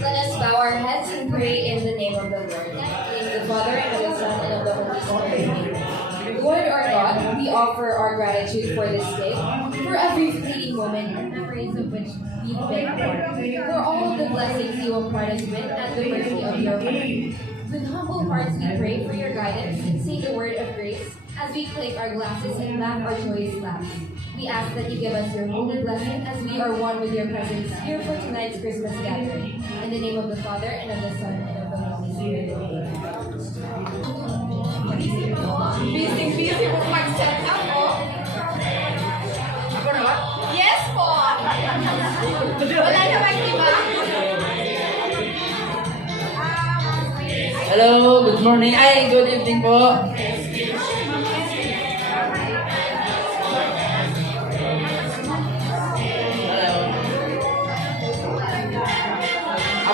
Let us bow our heads and pray in the name of the Lord. In the name of the Father, and of the Son, and of the Holy Spirit. Lord our God, we offer our gratitude for this day, for every fleeting moment and memories of which we thank you, for all of the blessings you impart us with and the mercy of your word. With humble hearts we pray for your guidance and say the word of grace as we clink our glasses and laugh our joyous laughs. We ask that you give us your holy blessing as we are one with your presence here for tonight's Christmas gathering. In the name of the Father, and of the Son, and of the Holy Spirit. Busy po mag-set up, oh. Ako na ba? Yes po! Wala naman, di ba? Hello, good morning. Ay, good evening po.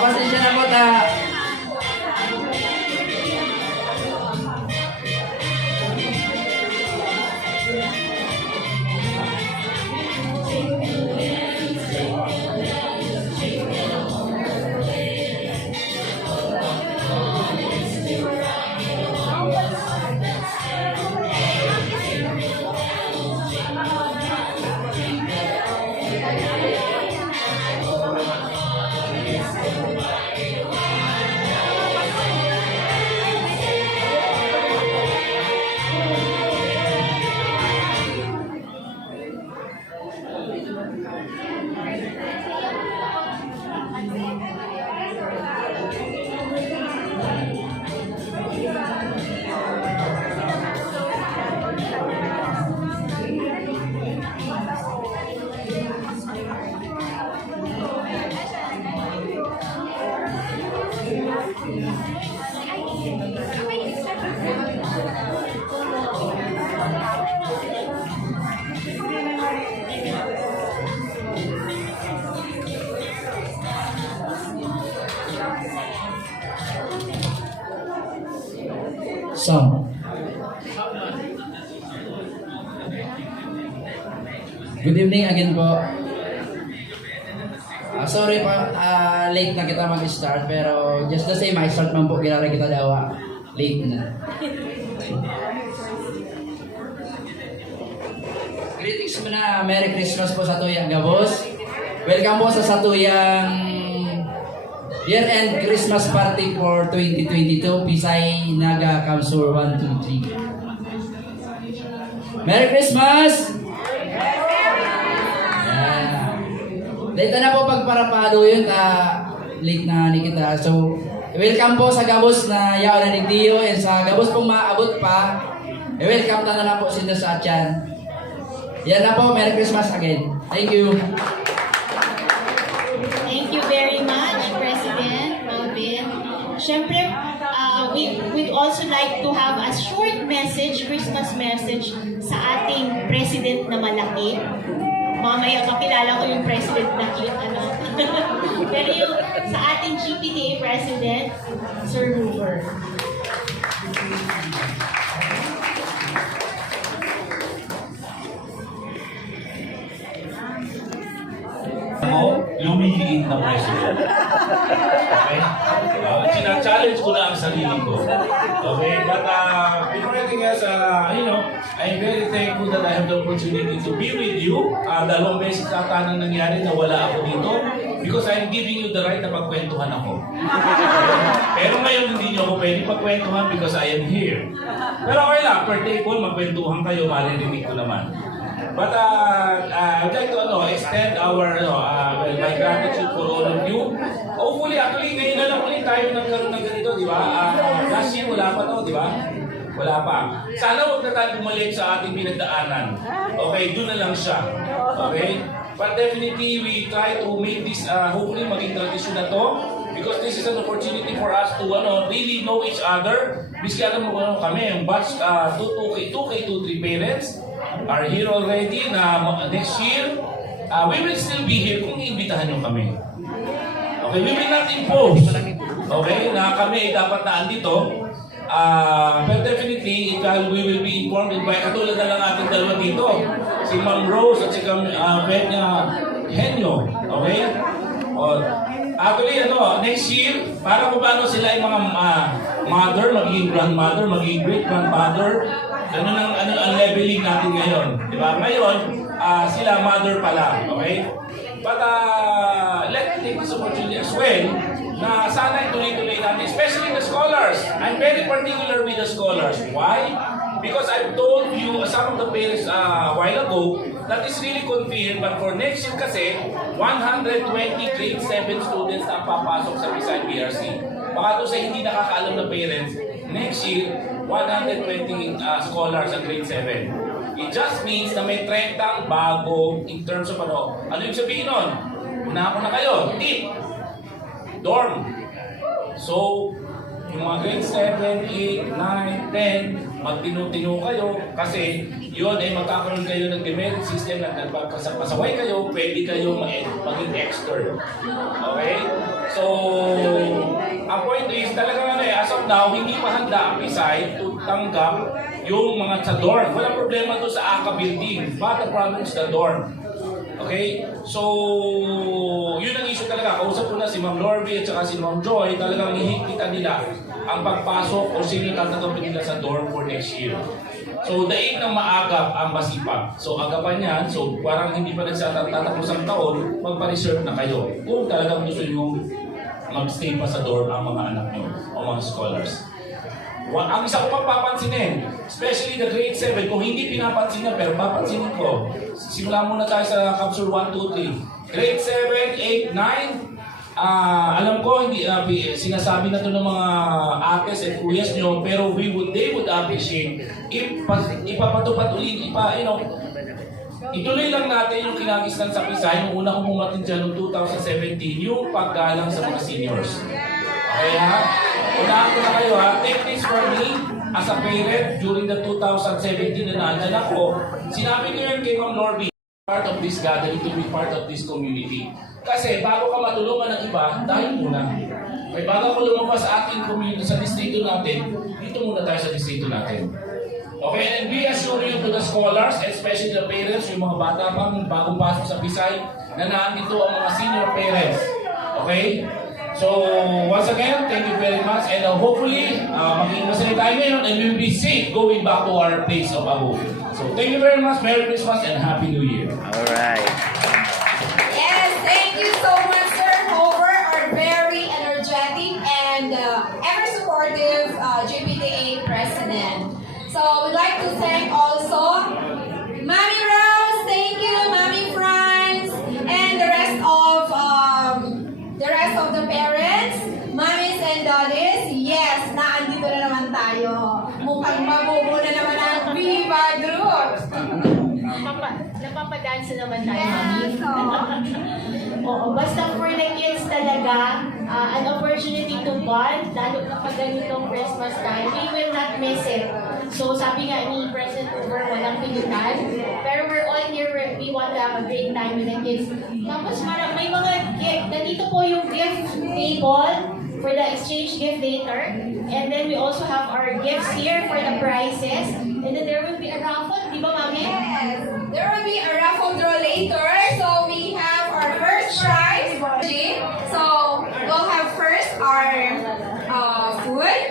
Pasensya na po ta. So, good evening again po. Sorry pa, late na kita mag-start, pero just the same, I start man po, kilala kita daw, late na. Greetings muna, Merry Christmas po sa Tuyang Gabos. Welcome po sa Satuyang Year-End Christmas Party for 2022, Pisay Naga Cam Sur 1, 2, 3. Merry Christmas! Late na po pagparapado yun, late na ni kita. So, welcome po sa Gabos na yaw na nigdiyo, and sa Gabos pong maabot pa, welcome na lang po sinda sa atyan. Yan na po, Merry Christmas again. Thank you. Thank you very much, President Melvin. Siyempre, we'd also like to have a short message, Christmas message, sa ating President na malaki. Mamaya makilala ko yung President na cute, ano? Pero yung sa ating GPDA President, Sir Hoover. Lumiliit na president. Okay? Sina-challenge ko na ang sarili ko. Okay? But, pinoreting as, I'm very thankful that I have the opportunity to be with you. Dalawang beses ata nang nangyari na wala ako dito. Because I'm giving you the right na pagkwentuhan ako. Pero ngayon hindi niyo ako pwede pagkwentuhan because I am here. Pero okay lang, per table, magkwentuhan kayo, maririnig ko naman. But I'd like to extend our my gratitude for all of you. Hopefully, actually, ngayon na lang ulit tayo nagkaroon ng ganito, di ba? Last year, wala pa to, di ba? Wala pa. Sana huwag na tayo bumalik sa ating pinagdaanan. Okay, doon na lang siya. Okay? But definitely, we try to make this, hopefully, maging tradisyon na to. Because this is an opportunity for us to really know each other. Biski alam mo kami, yung batch 2K, 3 parents are here already na next year. We will still be here kung iimbitahan nyo kami. Okay, we will not impose. Okay, na kami ay dapat na andito. But definitely, we will be informed by katulad na lang ating dalawa dito. Si Ma'am Rose at si Henyo. Okay? Actually, next year, para kung paano sila ay mga mother, magiging grandmother, magiging great-grandmother, ganun ang leveling natin ngayon. Diba? Ngayon, sila mother pala. Okay? But let me take this opportunity as well na sana ituloy-tuloy natin, especially the scholars. I'm very particular with the scholars. Why? Because I've told you, some of the parents a while ago, that is really confirmed, but for next year kasi, 120 grade 7 students na ang papasok sa Pisay BRC. Baka doon sa hindi nakakaalam na parents, next year, 120 scholars sa grade 7. It just means na may 30 bago in terms of ano yung sabihin nun? Una na kayo, tip, dorm. So, yung mga grade 7, 8, 9, 10, magtinu-tinu kayo kasi yun ay magkakaroon kayo ng demerit system na nagpapasaway kayo, pwede kayo maging extern. Okay? So, ang point is talagang as of now, hindi pa handa ang Pisay to tanggap yung mga sa dorm. Walang problema doon sa ACA building, but the problem is the dorm. Okay? So, yun ang issue talaga. Kausap ko na si Ma'am Lorby at saka si Ma'am Joy, talagang hihigpitan nila ang pagpasok o sino yung tatanggapin nila sa dorm for next year. So, daig ng maagap ang masipag. So, agapan yan. So, parang hindi pa nagtatapos ang taon, magpa-reserve na kayo. Kung talagang gusto nyo mag-stay pa sa dorm ang mga anak nyo o mga scholars. Ang isa ko pang papansinin, especially the grade 7, kung hindi pinapansin niya, pero papansinin ko. Simula muna tayo sa capsule 1, 2, 3. Grade 7, 8, 9, alam ko, hindi sinasabi na to ng mga ates at kuyas nyo, pero they would appreciate if ipapatupad ulit, ituloy lang natin yung kinagisnan sa Pisay, yung una kong pumatin dyan noong 2017, yung paggalang sa mga seniors. Kaya, unahan ko na kayo take this for me as a parent during the 2017 na nandyan ako. Sinabi ko yun kay Ma'am Lorby, part of this gathering, to be part of this community. Kasi bago ka matulungan ng iba, tayo muna. Okay, bago ko lumabas sa ating community, sa distrito natin, dito muna tayo sa distrito natin. Okay, and be assuring to the scholars, especially the parents, yung mga bata pa, bagong pasok sa Pisay, na naandito ang mga senior parents. Okay? So, once again, thank you very much, and hopefully, maging masaya tayo ngayon, and we will be safe going back to our place of abode. So, thank you very much, Merry Christmas, and Happy New Year. Alright. Yes, thank you so much, Sir Hover, our very energetic and ever supportive GPTA President. So, we'd like to thank also Mami Rose, thank you, Mami Franz, and the rest of the parents, mommies and daddies. Yes, naandito na naman tayo. Mukhang mabubo na naman ang Viva Group. Napapadansa naman tayo, Mami. Oo, basta for the kids talaga, an opportunity to bond, lalo na pag ganitong Christmas time, we will not miss it. So sabi nga ni President Hoover, walang pinutan. Pero we're all here, we want to have a great time with the kids. Tapos may mga gift, nandito po yung gift table for the exchange gift later. And then we also have our gifts here for the prizes. And then there will be a raffle, di ba, Mami? Yes, there will be a raffle draw later. So we have our first prize. So we'll have first our food.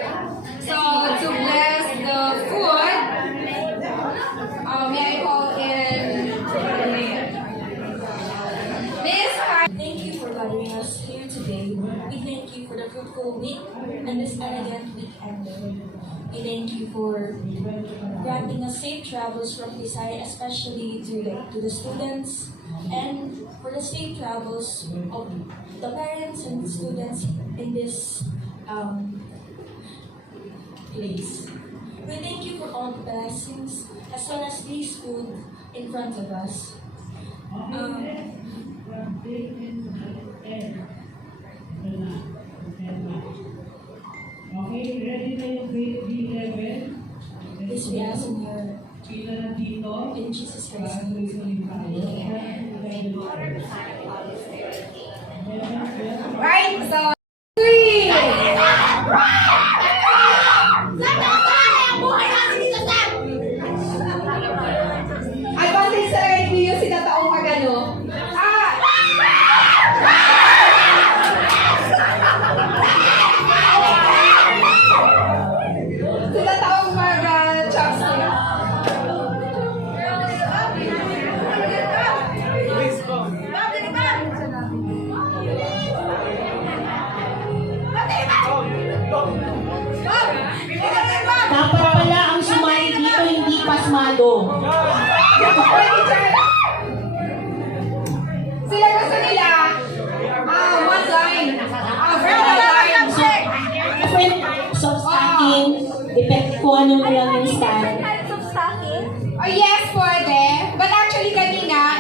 So to bless the food, may I call in Miss Thank you for gathering a fruitful week and this elegant weekend. We thank you for granting us safe travels from Pisay, especially to the students, and for the safe travels of the parents and students in this place. We thank you for all the blessings as well as this food in front of us. This we ask in Jesus Christ's name. Right, so three. Advantage sa radio sila taong magano. Sila taong mag-chopstick. Dapat pala ang sumali dito hindi pasmado. Sila gusto nila one line. One line. Different soft stacking, depende kung ano na lang yung stand. Oh yes, pwede. But actually kanina,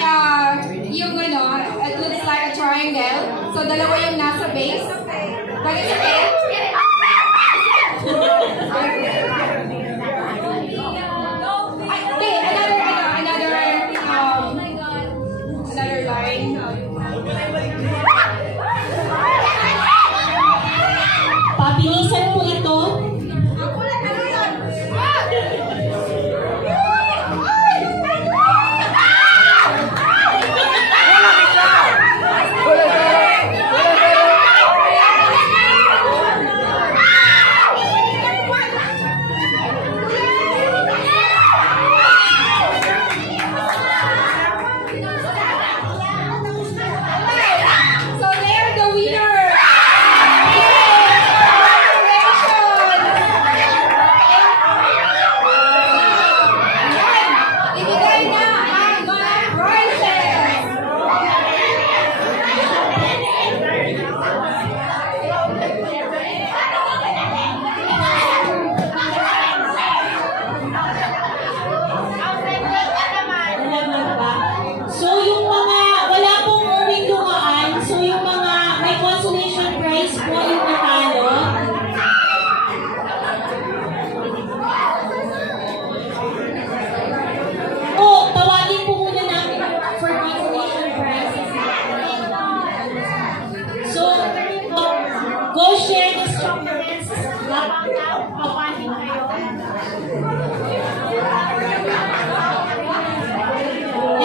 yung it looks like a triangle. So dalawa yung nasa base. But it's okay. Okay, another line. Pabilisan po ito. So they're the winner. Congratulations. Ibigay na ang mga prizes. Nalaglag ba? So yung mga, wala pong uwing luhaan. So yung mga may consolation prize po yung natalo. Oh, tawagin po muna namin for consolation prizes. So, go share these chocolates. Lapang na, papanin kayo.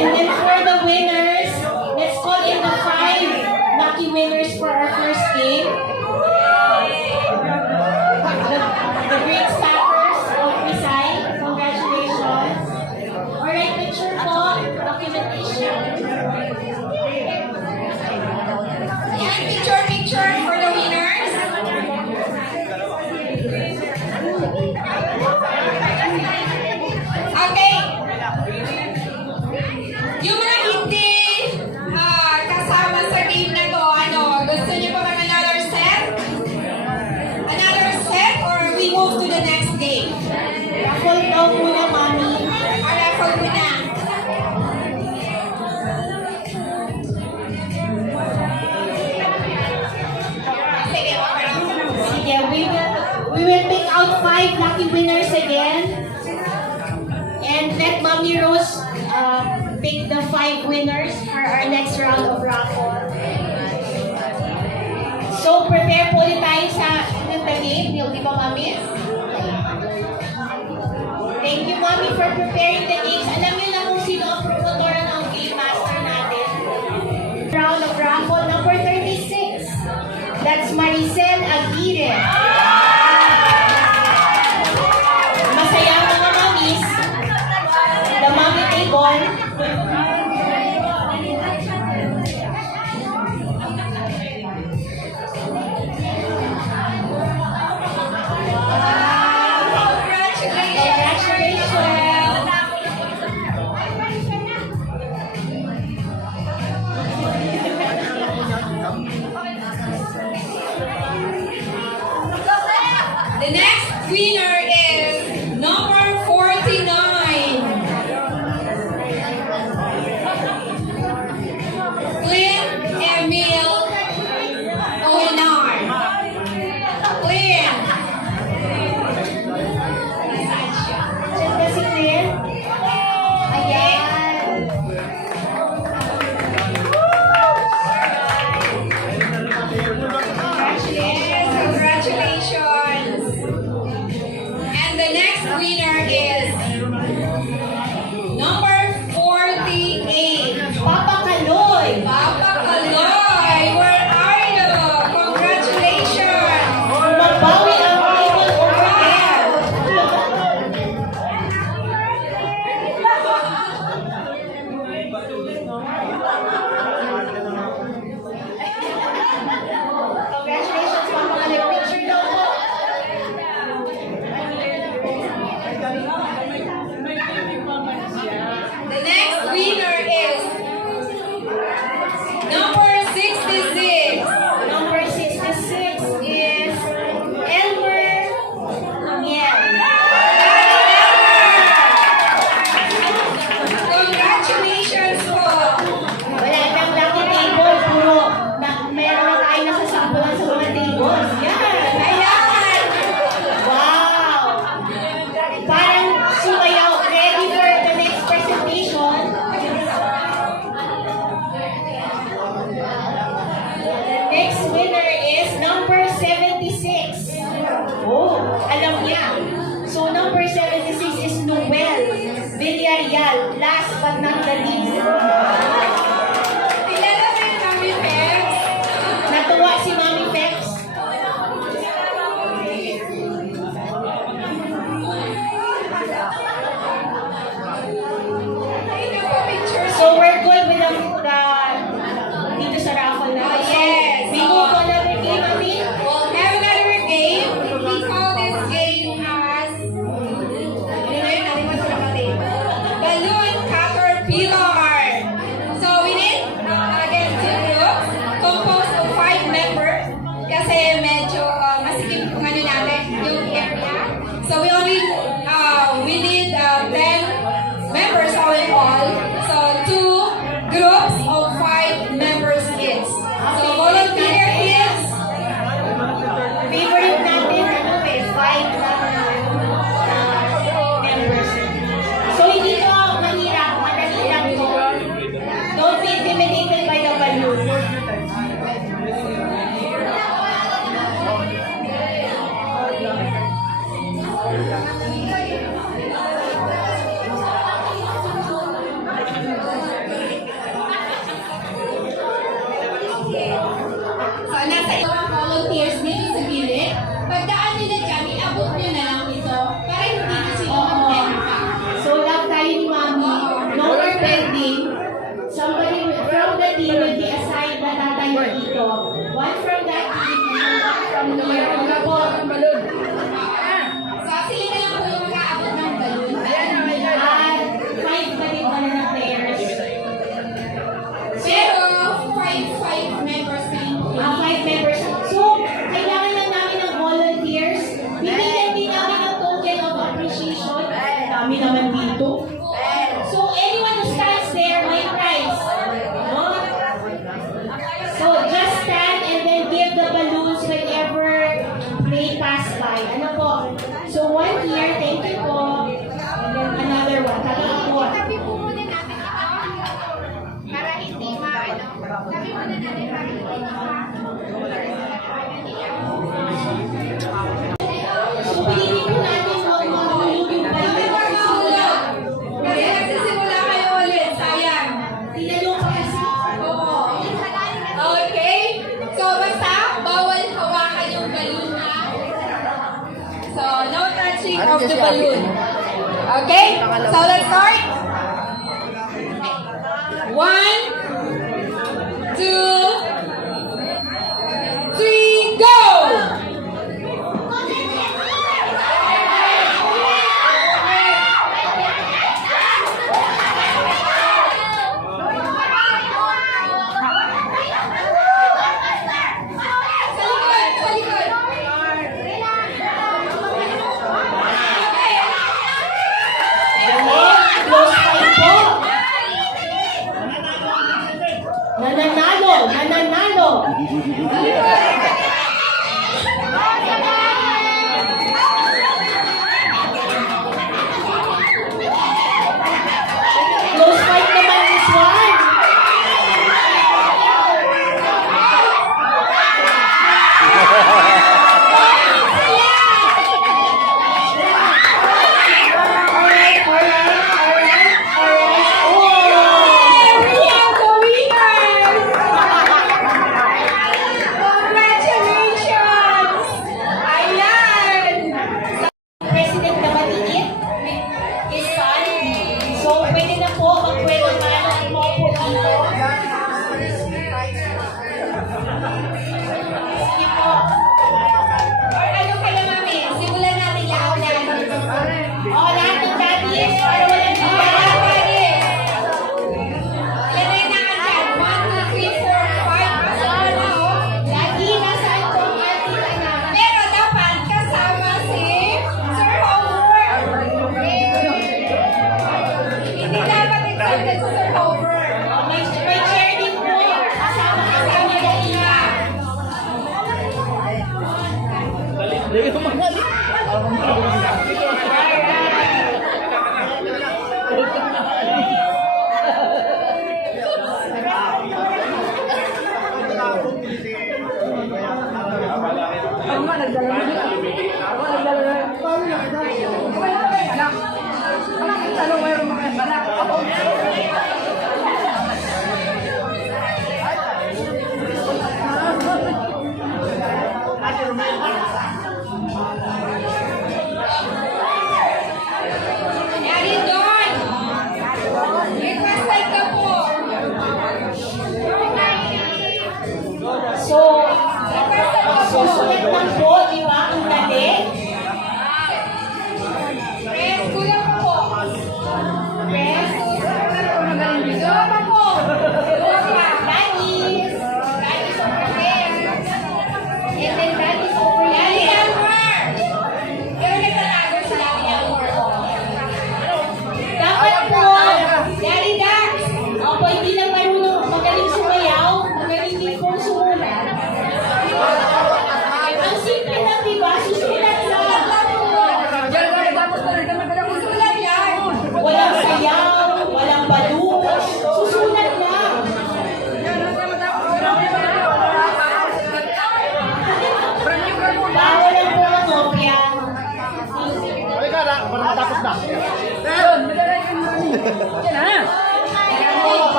And then for the winners, let's call in the 5 lucky winners for our first game. The Great Stackers of Pisay. Congratulations. Alright, picture po, documentation. Yan, picture for the winners. Okay. Yung mga hindi kasama sa game na to, gusto niyo pa bang another set? Another set or we move to the next game? Raffle daw muna, mami. Raffle muna. Sige, okay lang. Sige, we will pick out 5 lucky winners again. And let Mommy Rose pick the 5 winners for our next round of raffle. So, prepare po ulit tayo sa the game. Di ba, Mami? Thank you, Mommy, for preparing the games. Alam niyo na kung sino ang promotora ng game master natin. Round of raffle number 36. That's Maricel Aguirre. Masaya ang mga mommies. The mommy table. Ayan, last but not the least. Kilala mo yung Mami Peps? Natuwa si Mami Peps. Ayun yung pictures. So we're good with the dito sa raffle na. Yes. We move on another game, Mami. We'll have another game. We call this game as Balloon Caterpillar. So we need again 2 groups composed of 5 members kasi medyo masikip yung ano natin, yung area. So we need 10 members all in all. So 2 groups of 5 members each. So volunteer is Favorite natin, ano eh, 5 members. So hindi to mahirap, madali lang to. Don't be intimidated by the balloon. So, nasa mga volunteers dito sa gilid. Pagdaan nila dyan, iabot nyo na lang ito para hindi na sila magtenta. So lang tayo ni Mami, no pretending. Somebody from the team will be assigned na tatayo dito. One from that team and one from here. Ano po? So, sila na lang po yung mag-aabot ng balloon. At 5 pa din pala na players. Pero, 5 members na yung 5 members. So, kailangan lang namin ng volunteers. Bibigyan din namin ng token of appreciation. Dami naman dito. So, anyone who stands there, may prize. No? So, just stand and then give the balloons whenever may pass by. Ano po? So, one here, thank you po. And then another one. Tabi po. Tabi po muna natin ito. Para hindi maano. Tabi muna natin para hindi So, piliin po natin mahulog yung balloon. Kasi nagsisimula kayo ulit. Sayang. Tinalo pa kasi. Oo. Okay? So, basta, bawal hawakan yung balloon ha. So, no touching of the balloon. Okay? So, let's start. 1, 2, 3, go! Sa likod, sa likod. Close fight po. Nananalo! Nananalo! Close fight naman this one. Alright. Oh! We have the winners!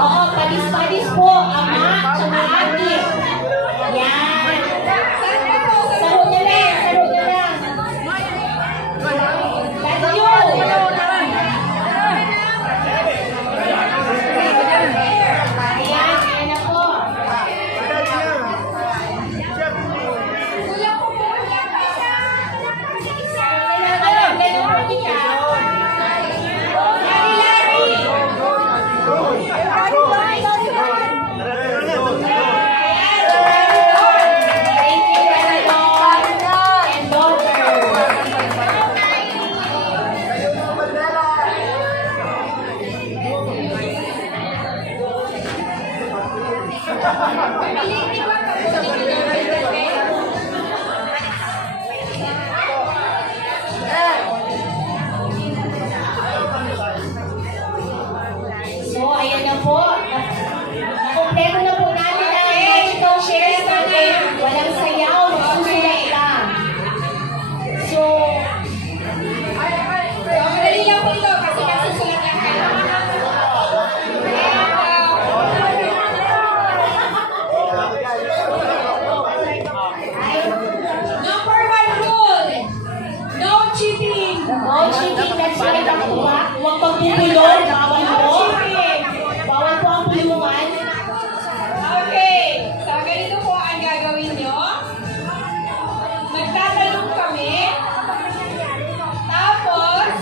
Oo, palis-palis po. Ama, tsaka ate. Yan. Saro na lang, saro na lang. Thank you. Ayan, ayan na po. So, ayan na po. Nakompleto na po natin ang magical shares natin. Walang sayaw, susulat lang. So, Madali lang po ito kasi nasusulat lang kayo. Number 1 rule, no cheating. no cheating. That's right. Ako ba? Huwag pagpupulong. Bawal po. Bawal po ang pulungan. Okay, so ganito po ang gagawin nyo. Magtatanong kami. Tapos,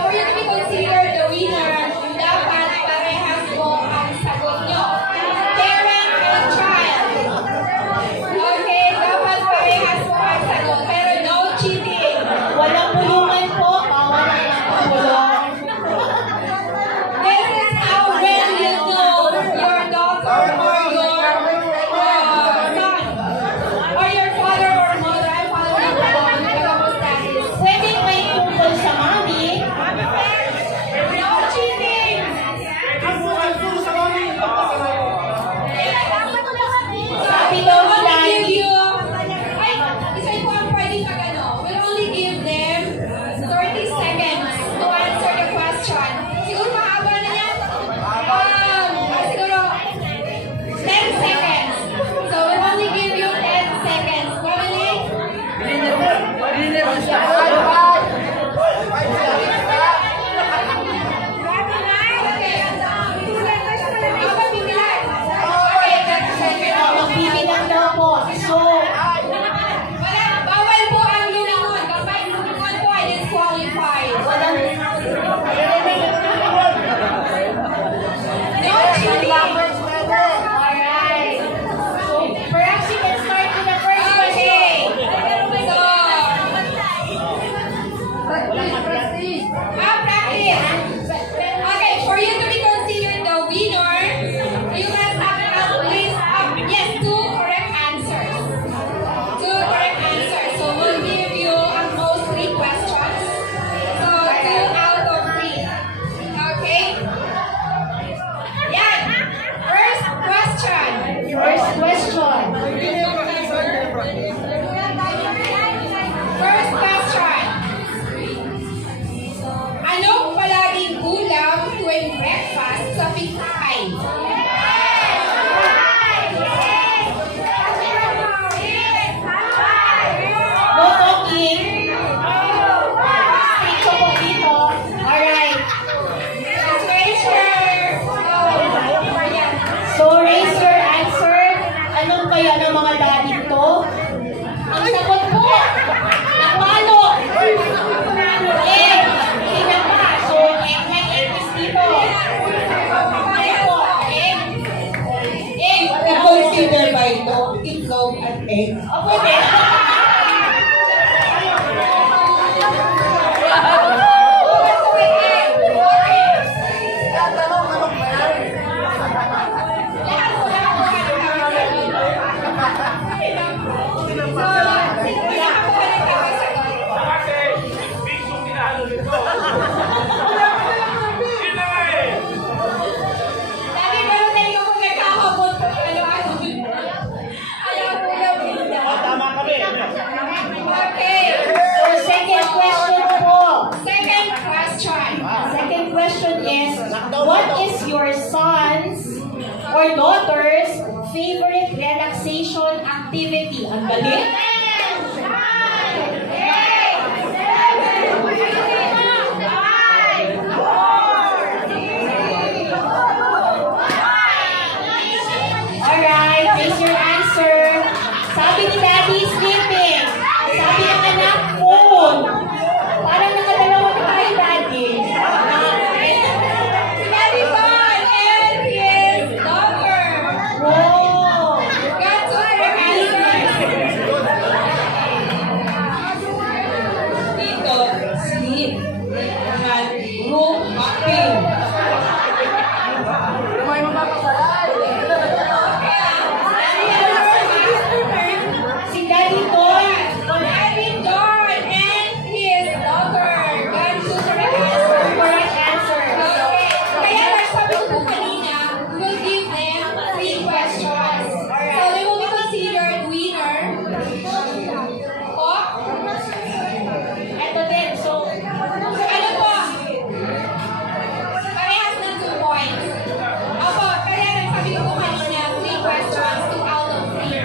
for you to be considered the winner, dapat parehas po ang sagot nyo. Parent and child. Okay, dapat parehas po ang sagot. Pero no cheating. Walang pulungan po. Bawal ang pulong. This is how well you know your daughter or your son or your father or mother. I'm following the Tagapos status. Pwedeng may tungkol sa mami. No cheating! Sabi daw We'll only slide. give you... Ay, isa po ang pwedeng magano. We'll only give them 30 seconds to answer the question. Siguro mahaba na yan. Siguro 10 seconds. So we'll only give you 10 seconds. Family? Magbibilang daw po. So, Bawal po ang lumingon. Kapag lumingon po ay disqualified. walang... No cheating. Alright. So, perhaps you can start with the first question. Practice. Okay, for you to be considered the winner, you must have at least two correct answers. Two correct answers. So we'll give you at most 3 questions. So 2 out of 3. Okay? Yan. First question. First question. First question. Anong palaging ulam tuwing breakfast sa Pisay? No talking. Stick ko po dito. Alright. Just raise So, raise your answer. Anong kaya ng mga daddy to? Ang sagot po, napalo. Hinapa. So, egg na egg is dito. Ano po? Egg. Egg. consider ba ito? Itlog at egg? Opo, din. Okay. So, second question po. Second your son's or daughter's favorite relaxation activity. Ang galing! Alright, raise your answer. Sabi ni Daddy, sleeping. Sabi ng anak, phone. Parang nakadalawa na tayo, Daddy. Daddy Bon and his daughter. Wow! Got to their answers. Dito, sleep. Naman, room hopping. Si Daddy Don. Daddy Don and his daughter. Got to their answers. Correct answer. Okay. Kaya sabi ko po kanina, we'll give them 3 questions. So they will be considered winner. Oh, Ito din. So, ano po? Parehas ng 2 points. Opo, kaya sabi ko po kanina, 3 questions, 2 out of 3.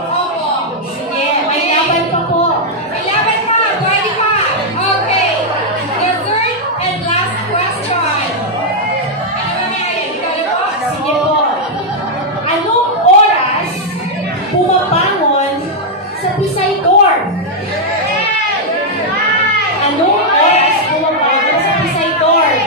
Opo. sige, may laban pa po. May laban pa, pwede pa. Okay. The third and last question. Ano ba may ikaw na po? Sige po. Anong oras bumabangon sa Pisay dorm? Anong oras bumabangon sa Pisay dorm?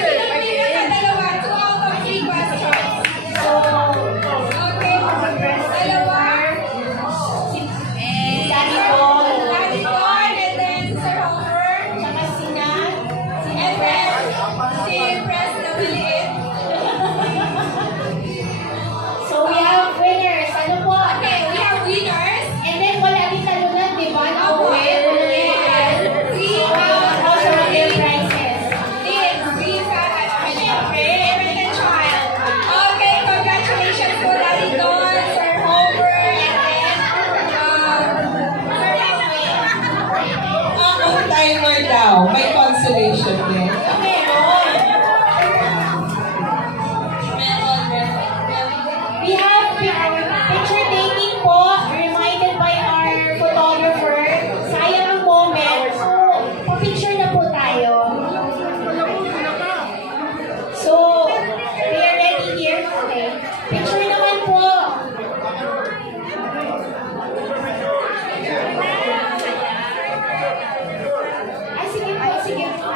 Dalawa, 2 out of 3 questions. Okay. Dalawa. Daddy Don. Daddy Don, and then Sir Homer. Saka si Nat. And then, si Press na maliit. So we have winners. Ano po? Okay, we have winners. And then wala din talunan, di ba? Na Opo, win. yes. 3 out of Also, their 3. prizes. This, syempre, every child. Okay, congratulations po, Daddy Don, Sir Homer, and then, Sir Elwin. Ang timer daw, may consolation din. Meron. We have picture taking po, reminded by our photographer. Sayang ang moment. So, pa-picture na po tayo. So, we are ready here. Okay. Picture naman po. Ay, sige po, sige po.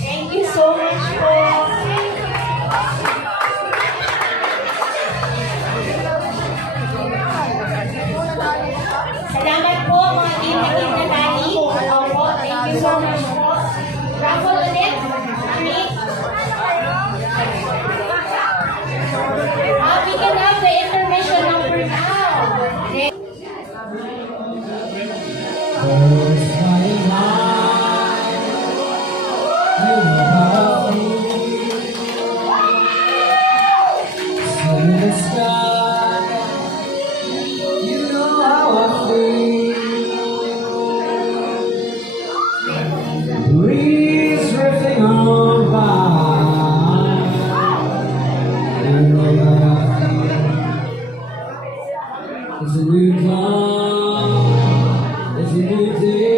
Thank you so much po. Salamat po mga team na team na tali. Opo, thank you so much po. Raffle ulit. Three. We can have the intermission number now. Breeze drifting on by. It's a new dawn. It's a new day.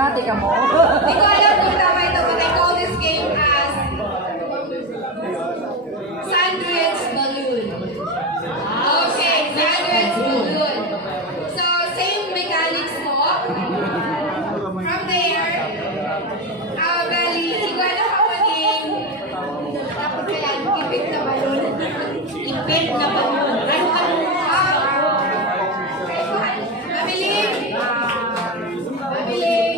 Matematika mo. Hindi ko alam kung tama ito, but I call this game as Sandwich Balloon. Okay, Sandwich Balloon. So, same mechanics mo. From there, bali, siguro kapating tapos kailangan ipit na balloon. Ipit na balloon. Mabiling. Mabiling.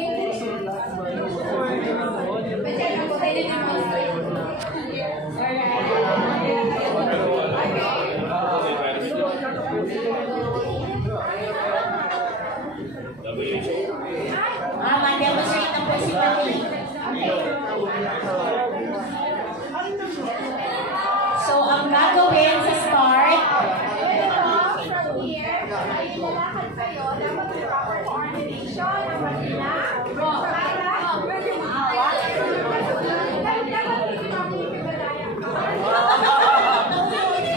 Demonstrate na po si Pati. So, ang gagawin sa start, From here, ay lalakad kayo. Dapat may proper coordination.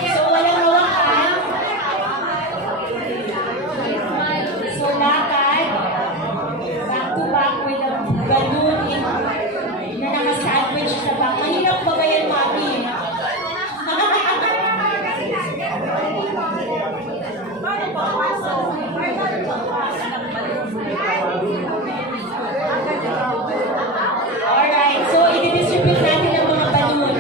so walang hawakan. So, lakad, back to back with a balloon na naka-sandwich sa back. Mahirap ba ba yan, Mami? Alright, so i-distribute natin ang mga balloon.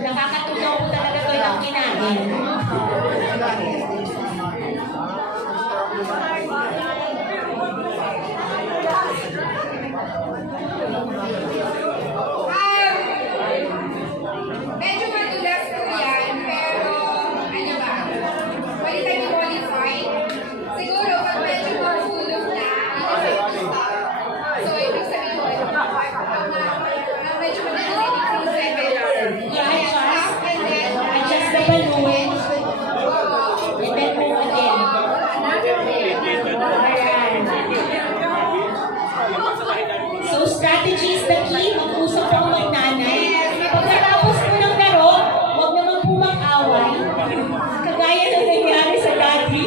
Nakakatunaw po talaga ito yung kinain. Medyo madulas po yan, pero ano ba? Pwede tayo i-modify. Siguro, pag medyo mahulog na, so, ibig sabihin mo, medyo madulas yung level. I-adjust. And then, Adjust the balloon. And then move again. Alright. So, strategy is the key. Mag-usap po magnanay. Pagkatapos po ng laro, huwag naman po mag-away. Kagaya ng nangyari sa dati,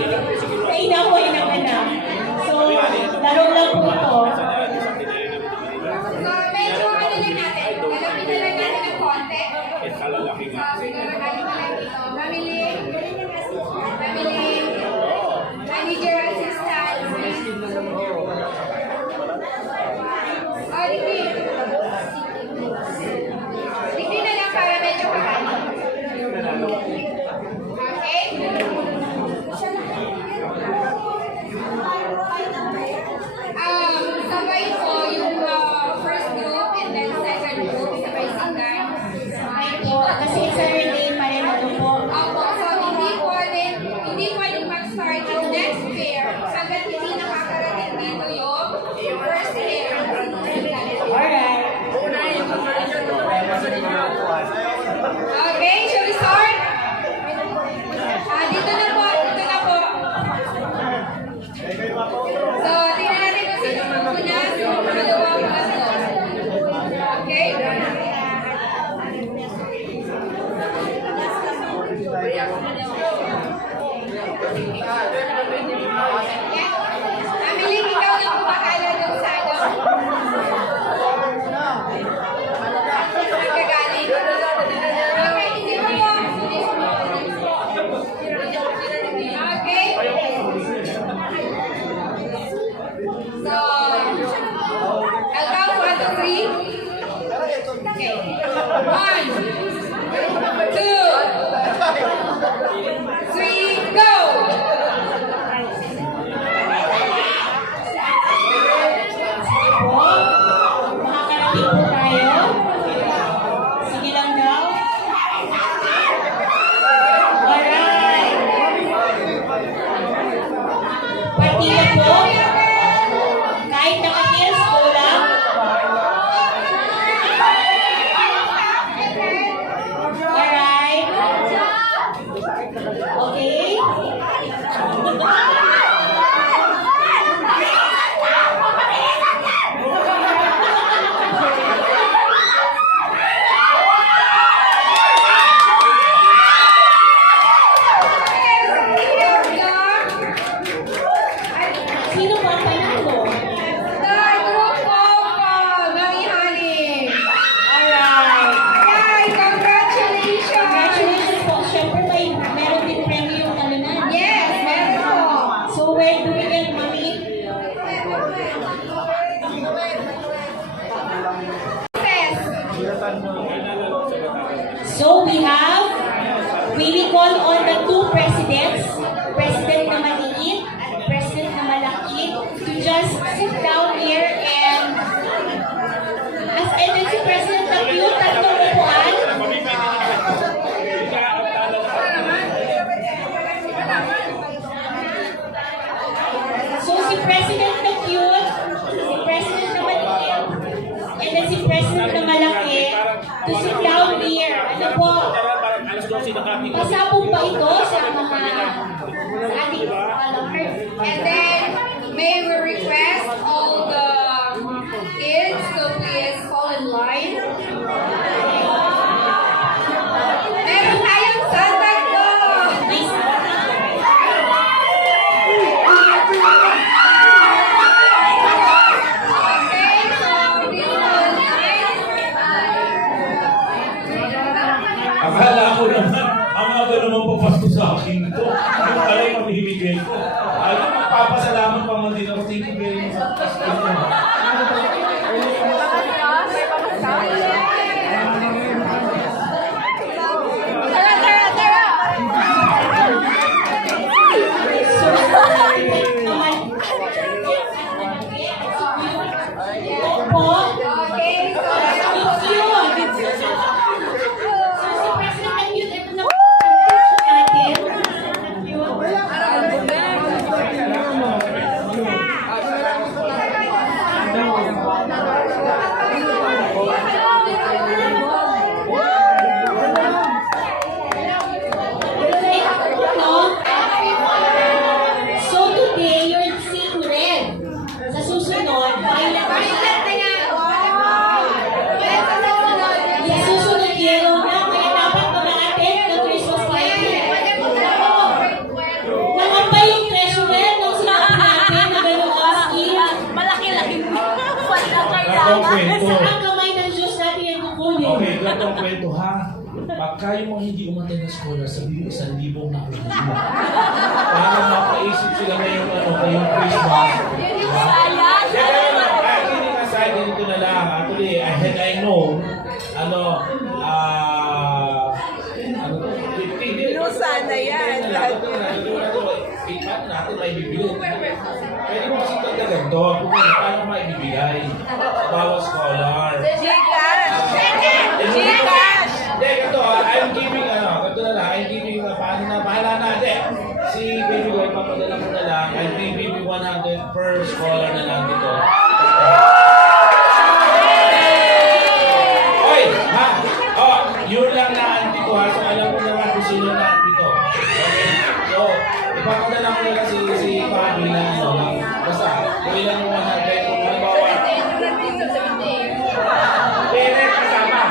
na inaway ng anak. So, laro lang po ito. so, medyo ano lang natin, galamin na lang natin ng konti. So, siguro tayo na lang dito. Mamiling. Mamiling. I need your assistance. Oh, Dikdi. Dikdi na lang para medyo kakali. Okay? Sabay po yung first group and then second group, sabay singgan. Ay po, kasi Saturday pa rin ito po. Opo, so hindi pwedeng mag-start yung next pair hanggat hindi nakakarating dito yung first pair. Alright. Okay, shall we start? Dito na po, dito na po. So, tingnan natin kung sino muna, sino pangalawa, pangatlo. Okay? Amiling, ikaw na po bakala doon sa ano. Nagagaling. Okay, hindi mo po. Okay? So, I'll count 1 to 3. Okay. 1, 2, 3, go! Po, makakarating po tayo. Sige lang daw. Alright. Partiya po. Kahit naka-heels po lang. Alright. So we will call on the two presidents, President na maliit at President na malaki, to just sit down here and then si President na cute, tatlong upuan. So si President na cute, si President na maliit, and then si President na malaki to sit down here. Ano po? Pasabog ba ito sa ating followers? And then, may we request all the kids to please fall in line. Meron tayong Santa Claus! Okay, so this one Akala ko naman, ang aga naman papasto sa akin ito. Yung pala yung mamimigay ko. Ay, papasalamat pa man din ako. Thank you very much. Okay, so Saan kamay ng Diyos natin ang kukunin? Okay, ganito ang kwento ha. Pagka yung mga hindi umatay na scholar, sabihin 1,000 na kunin. Para mapaisip sila ngayong kayong Christmas. Kidding aside, ganito na lang. Actually, I know, Sana yan. Paano natin maibibigay? Pwede mo kasi tagdagan to. Paano maibibigay? Sa bawat scholar. Gcash! Hindi, ganito I'm giving, ganito na lang, I'm giving, paano na, bahala na, hindi. Si Baby Boy, papadala ko na lang, I'm giving 100 per scholar na lang dito. Oy, ha? Oh, yun lang na andito ha, so alam ko naman kung sino na andito. Okay? So, ipapadala ko na lang si Fabi na, basta, kung ilan mo 100, kung halimbawa, parent kasama.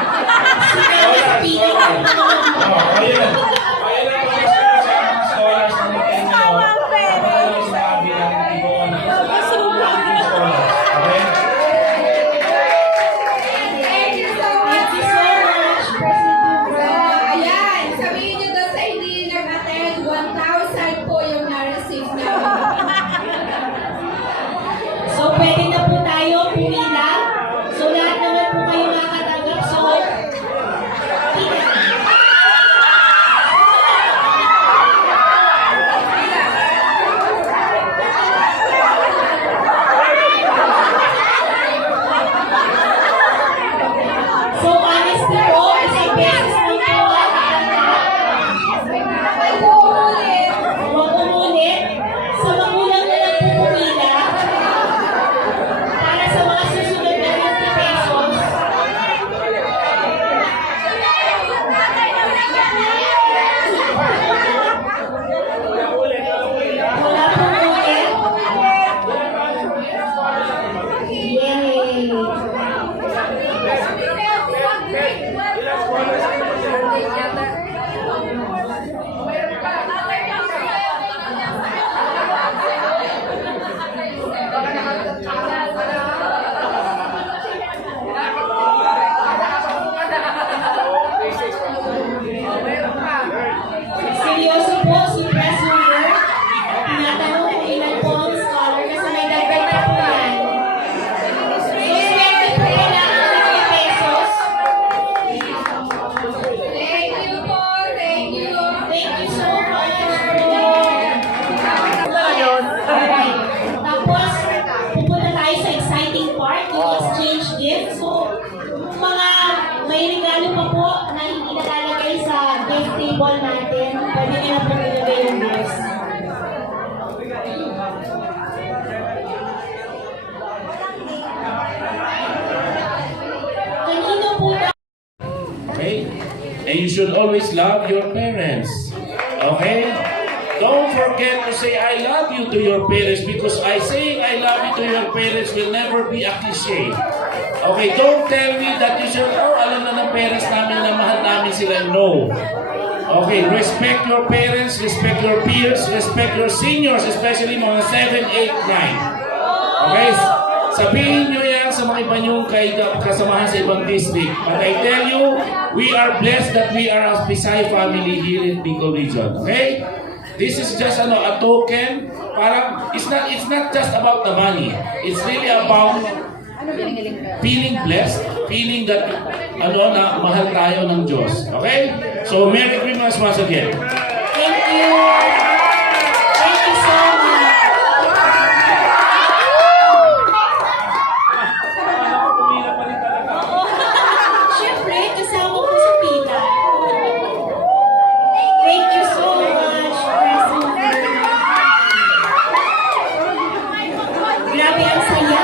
ayan, sabihin nyo doon sa hindi nag-attend, 1,000 po yung na-receive namin. So, pwede na po tayo pumila. So, lahat naman po kayo nakatanggap. So, honestly po, isang beses lang po. Huwag umulit. Sa magulang na lang po pumila. Para sa mga susunod na 50 pesos. Wala pong ulit. Yay! Seryoso po si Press Leader. Tinatanong kung ilan po ang scholar kasi may dagdag na po yan. So, swerte po kailangan ng 50 pesos. gift. So, mga may regalo pa po na hindi nakalagay sa gift table natin, pwede nyo na po ilagay yung gifts. Kanino po ba? Okay? And you should always love your parents. Okay? Don't forget to say I love you to your parents because I saying I love you to your parents will never be a cliche. Okay, don't tell me that you should, oh, alam na ng parents namin na mahal namin sila. No. Okay, respect your parents, respect your peers, respect your seniors, especially mga 7, 8, 9. Okay? Sabihin nyo yan sa mga iba nyong kasamahan sa ibang district. But I tell you, we are blessed that we are a Pisay family here in Bicol Region. Okay? This is just a token. Parang it's not just about the money. It's really about feeling blessed, feeling that na mahal tayo ng Diyos. Okay? So Merry Christmas once again. Thank you. Thank you so much. Siyempre, kasama ko sa pila. Thank you so much, President. Grabe ang saya.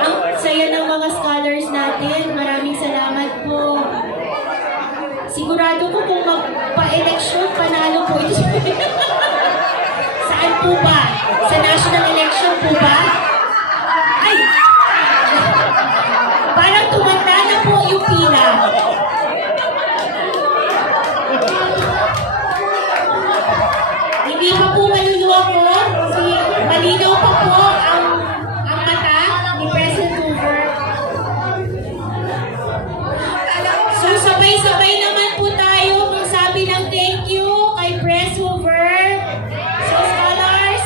Ang saya ng mga scholars natin. Maraming salamat po. Sigurado ko kung magpa-election, panalo po ito. Saan po ba? Sa national election po ba? Ay! Parang tumanda na po yung pila. Hindi pa po maluluwa po. Malinaw pa po ang mata ni President Hoover. So sabay-sabay naman po tayo magsabi ng thank you kay Pres Hoover. So scholars,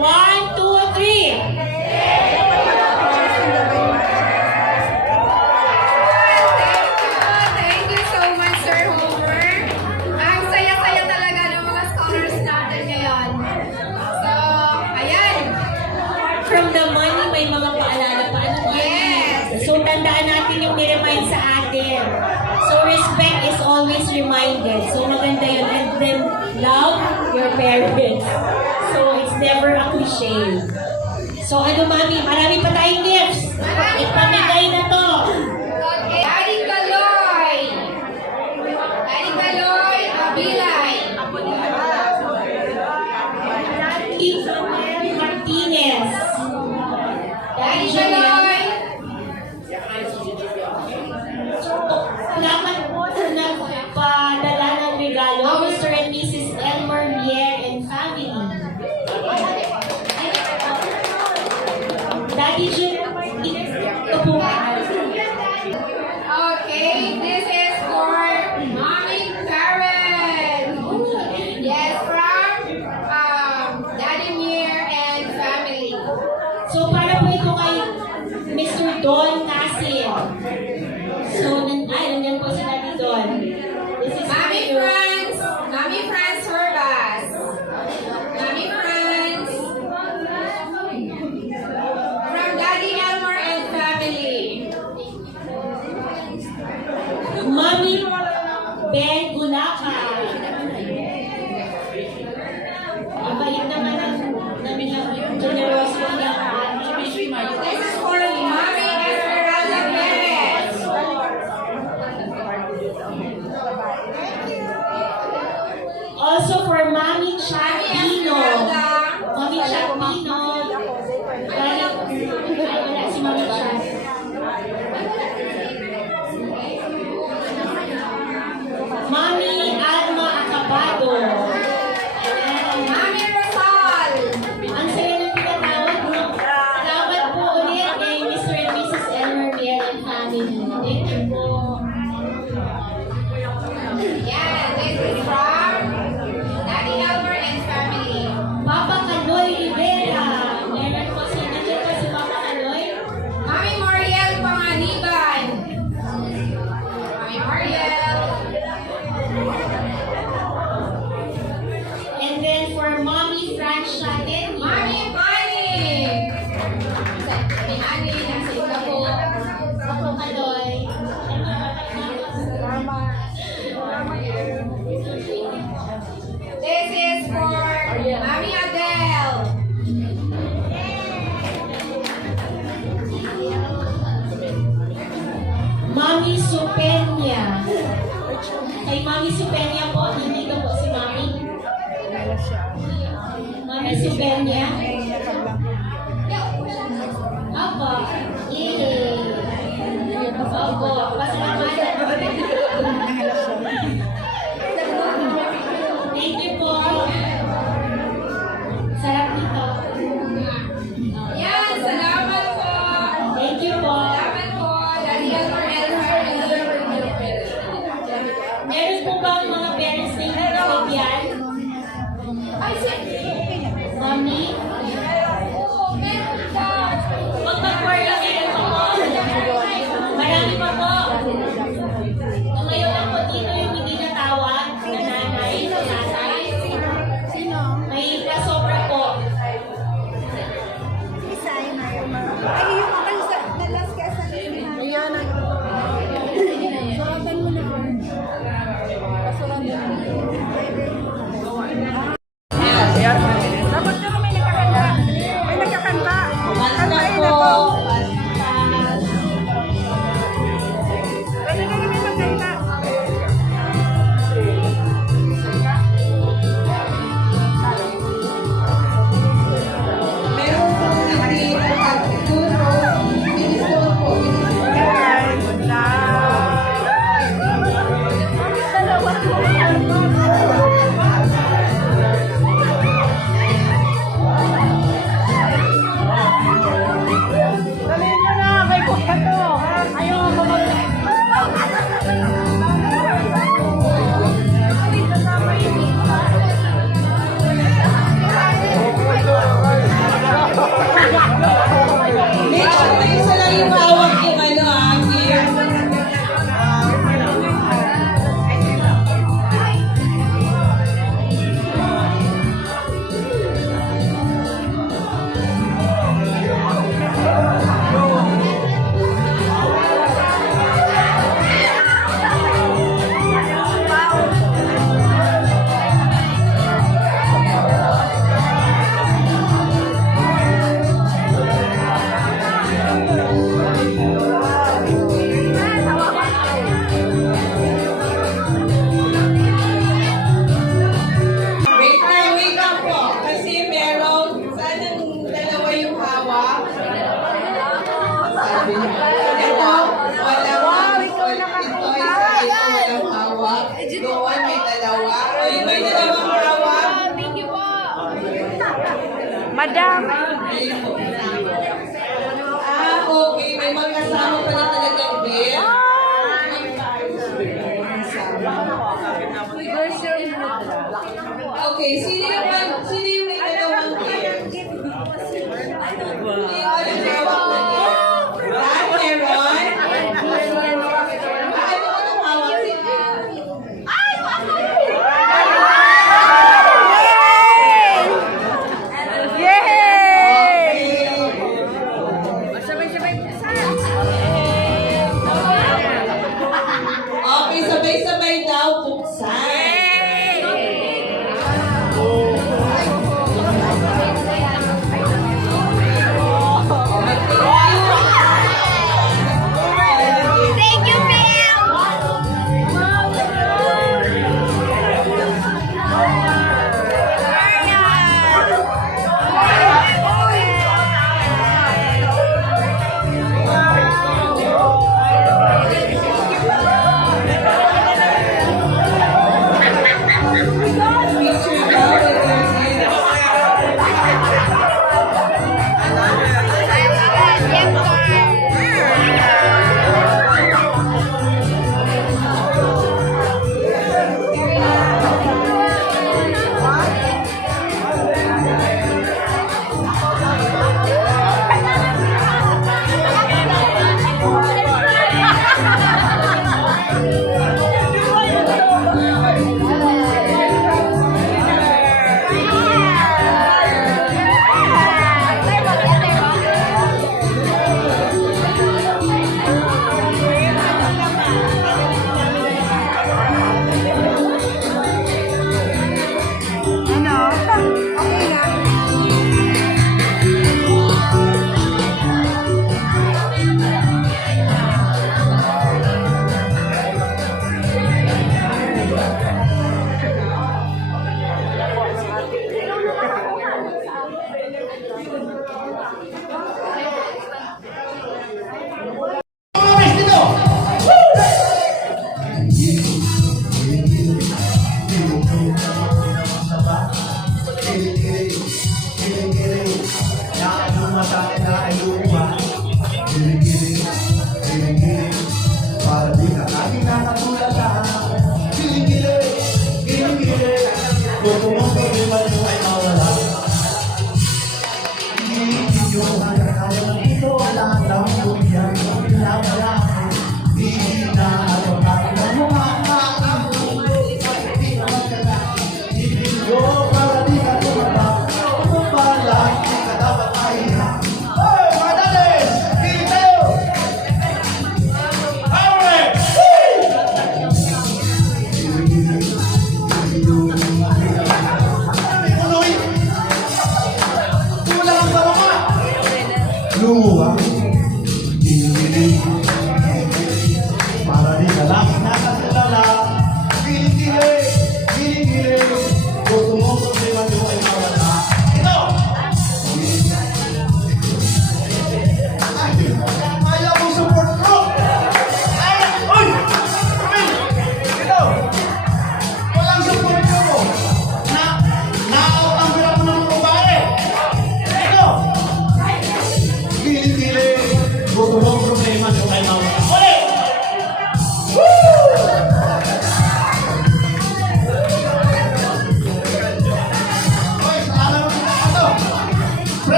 1, 2, 3. Thank you so much, Sir Homer. Ang saya-saya talaga ng mga scholars natin ngayon. So, ayan. From the money, may mga paalala pa. Ano ba? Yes. So tandaan natin yung niremind sa atin. So respect is always reminded. So maganda yun. And then love your parents. So it's never a cliche. So ano mami, marami pa tayong gifts. Ipamigay na to. Okay. Daddy Kaloy. Daddy Kaloy, Abilay. Tito Martinez. Daddy Kaloy. Salamat po sa nagpadala ng regalo, Mr. and Mrs. Elmer Mier and family. Daddy Jim, ito po. Okay, this is for Mommy Karen. Yes, from Daddy Mir and family. So para po ito kay Mr. Don Casim. So, nandiyan po si Daddy Don. This is Mommy for you. Franz. Mommy Franz Herbas. Mommy Franz. From Daddy Elmer and family. Mami Ben Gulaka. Ibalik naman ang namin ang generosity ng This is for Mommy Esmeralda Perez. Also for Mami Chapino. Mami Chapino. Wala si Mami Chap. Mami Alma Acabado. Ayan. Mommy Rosal. Ang saya ng pinatawag mo. Salamat po ulit kay Mr. and Mrs. Elmer Mier and family. Thank you po. Yeah, this is from Daddy Elmer and family. Papa Kaloy Rivera. Meron po si Papa Kaloy. Mommy Moriel Panganiban. Mami Supenya. Kay Mami Supenya po, nandito po si Mami. Mami Supenya. Opo. Yay! Opo, pasalamatan. Thank you po. Sarap nito. Yan, salamat po. Thank you po. Salamat po. Daddy Elmer Elmer. Meron po ba ang mga parents na hindi yan? Ay, sige. Mami? Oo, meron ka. Magpag-work lang meron po po. Marami pa po.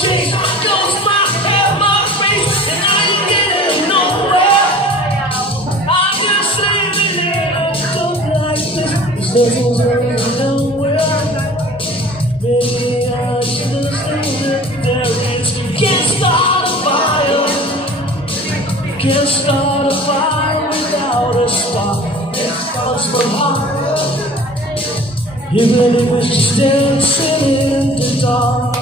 chase. Goes my hair, my face, and I ain't getting nowhere. I'm just living in a book like this. There's no going nowhere. Maybe I should have stayed there. Can't start a fire. Can't start a fire without a spark. It starts from heart. Even if it's just dancing in the dark.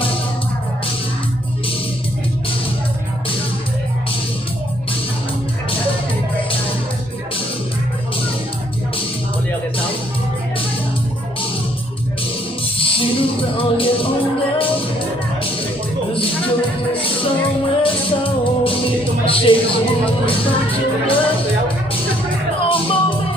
Sitting down and older. There's a joke somewhere, somewhere. My shades of oh, mommy.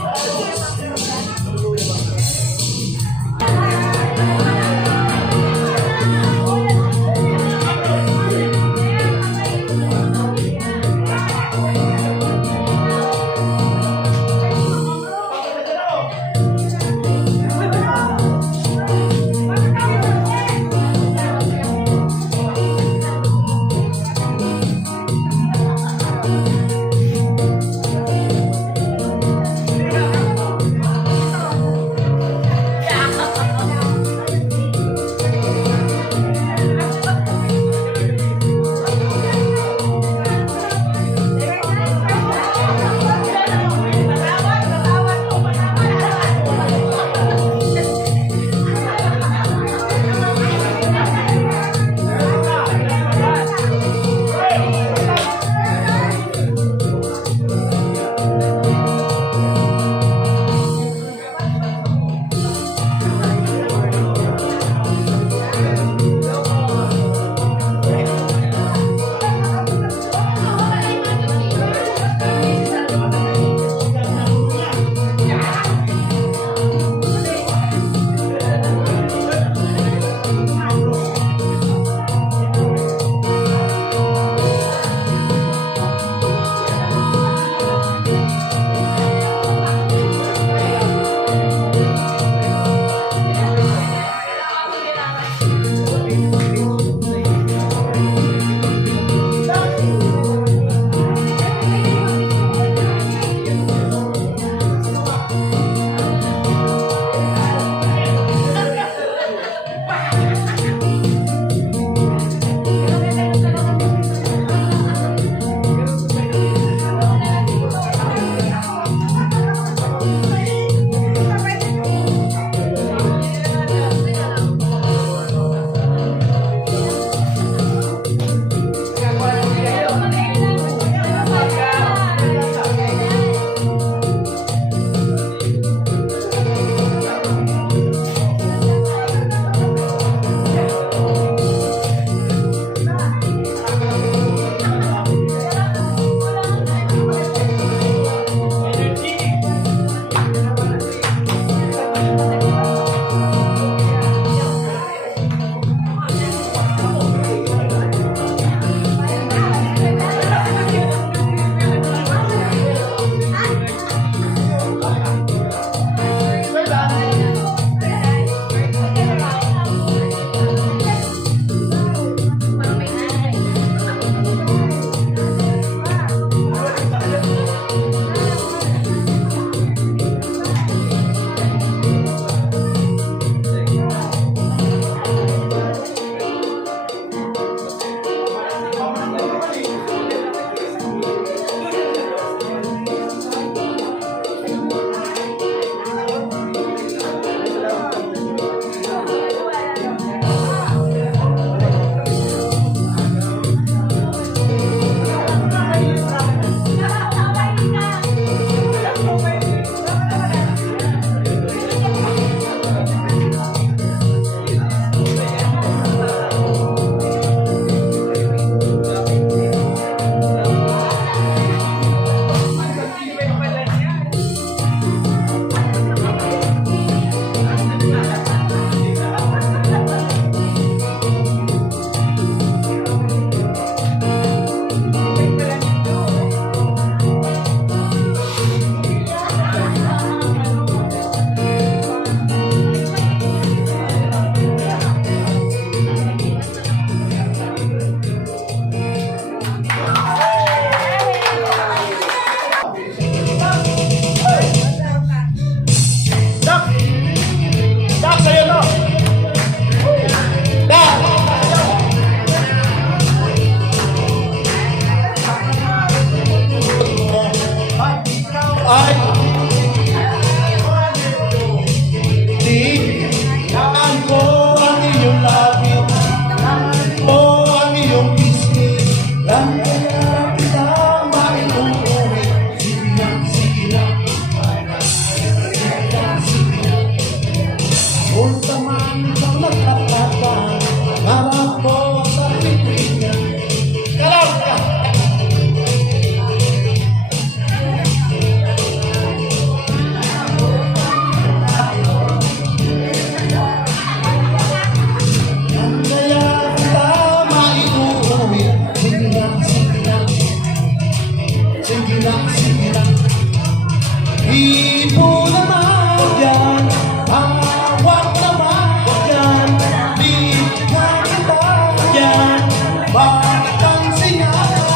bakit ang singawan?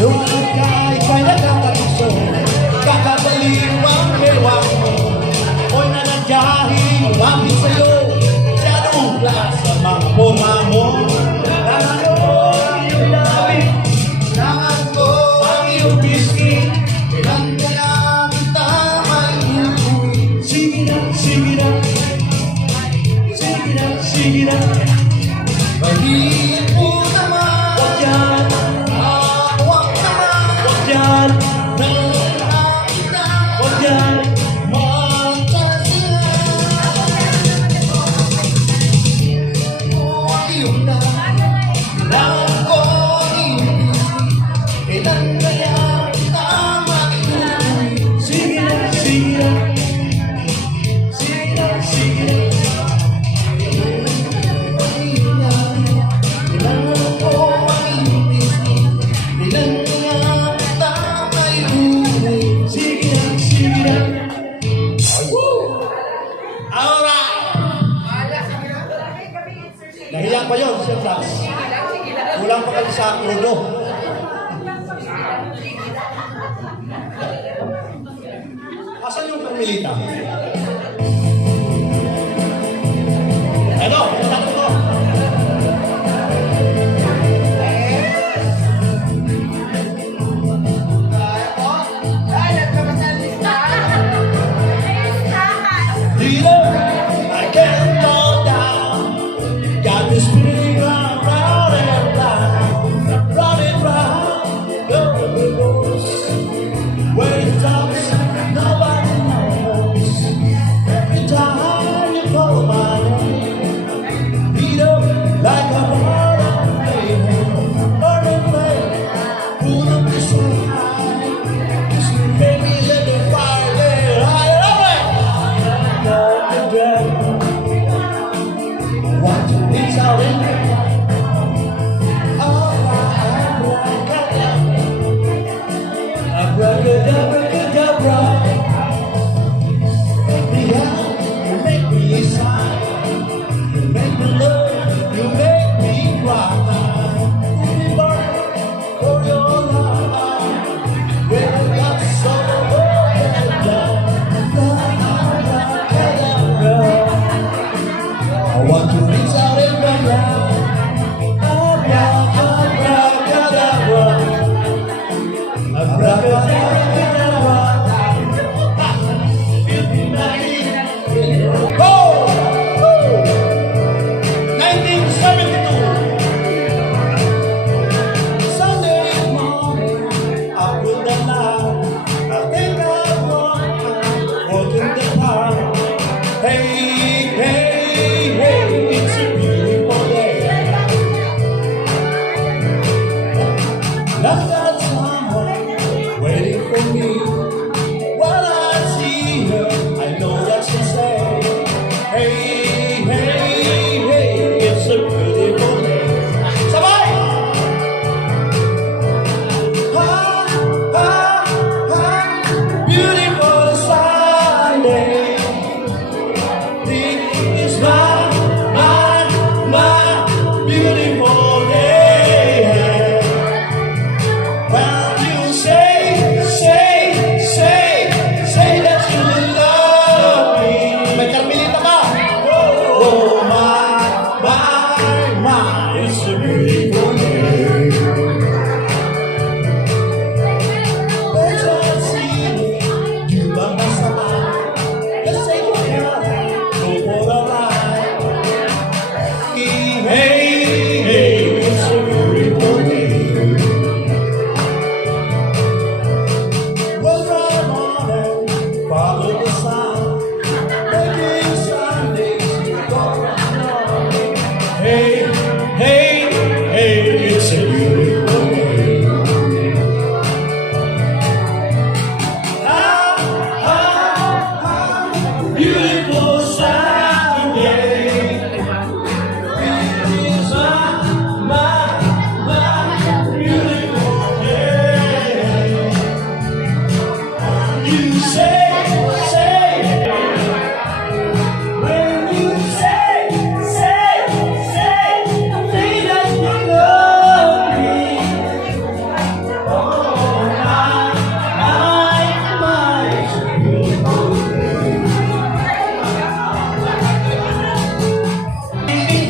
Nung ika'y nakakatuso, kakabaliw ang bewang mo. Ako'y nanadyahin, lumapit sa'yo, sinuklas sa mga bunga mo. Nangano ang iyong labi, nangan ko ang iyong biscuit, ilan kaya kita may uuwi. Sige na, sige na, sige na, sige na, mahihip mo naman. Huwag yan, huwag naman. Huwag yan, huwag yan. Nahiya pa yun, Sir Tax. Kulang pa kami sa ulo. Asan yung Carmelita? Ano? Tato ko. Leader, I can't fall down. Got this feeling round, round and round, round and round. The goes where it stops, nobody knows. Every time you call my name, beat up like a heart of flame, burning flame. Pull up the side, baby, let the fire get higher. Love the dragon. What is out in there? Abracadabra, make me out, you make me sigh, you make me love, you make me cry. Put me back for your life, when I got so I want to reach out in my life.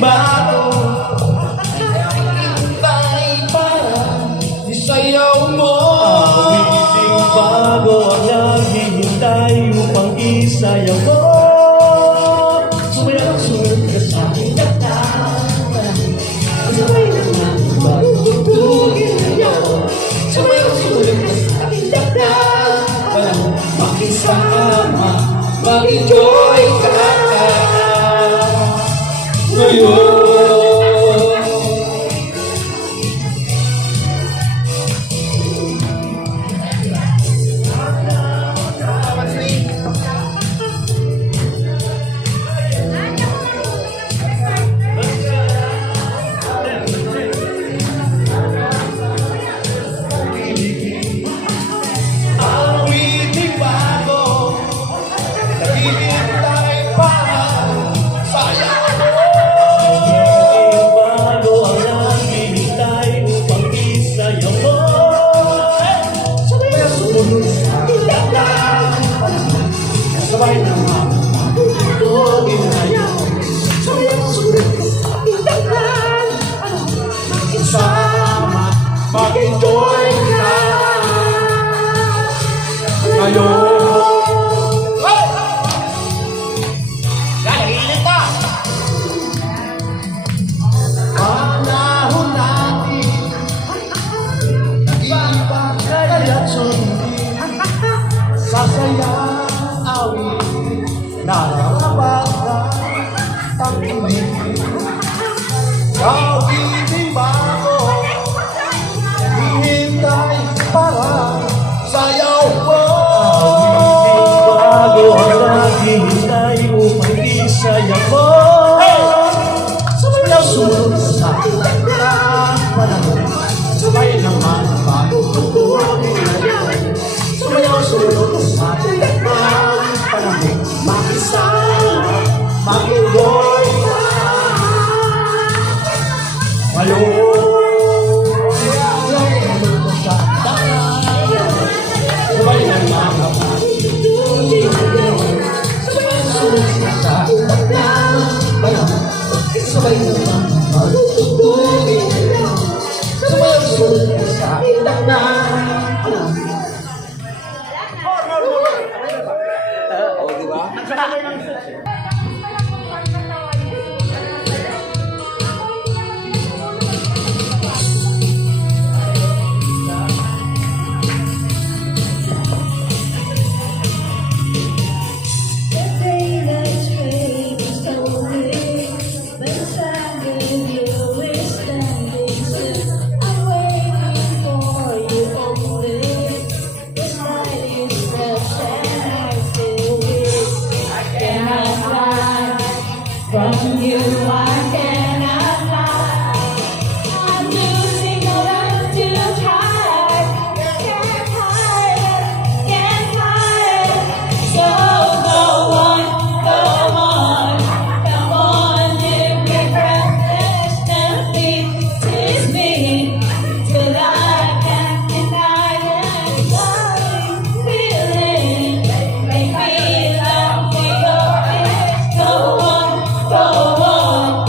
bago. Hintay para isayaw mo. Awiting bago ang naghihintay upang isayaw mo. Sumayaw, sumunod ka sa aking kanta. Sabay na natin magtutugin ngayon. Sumayaw, sumunod ka sa aking kanta. Makisama, mag-enjoy ka ngayon. Awiting bago, naghihintay para sayaw mo. Awiting bago ang naghihintay upang isayaw mo. Sabay sumunod sa ilang lang. Sabay naman magtutugin ngayon. Sabay sumunod sa ilang lang. Makisama, mag-enjoy ka ngayon. Naiinit ka! Panahon natin nag-iiba kaya't sundin. Sasaya, awit, nararapat ang init. Awiting bago, hihintay para sayaw mo. Awiting bago ang naghihintay upang isayaw mo. Sabayaw sumunod sa ilang panahon. Sabay naman magtutugin ngayon. Sabayaw sumunod sa ilang panahon. Makisama, mag-enjoy ka ngayon. Sabay ng mga pagtutugin ngayon. Sabay ng sumunod sa ilang panahon. Sabay ng mga pagtutugin ngayon. Sabay ng sumunod sa ilang panahon. From you I cannot fly. I'm losing all up to hide. Can't hide, can't hide. So go on, come on, live me breathless, tease me till I can't deny it. Darling, feeling, make me love for your ears. Go on,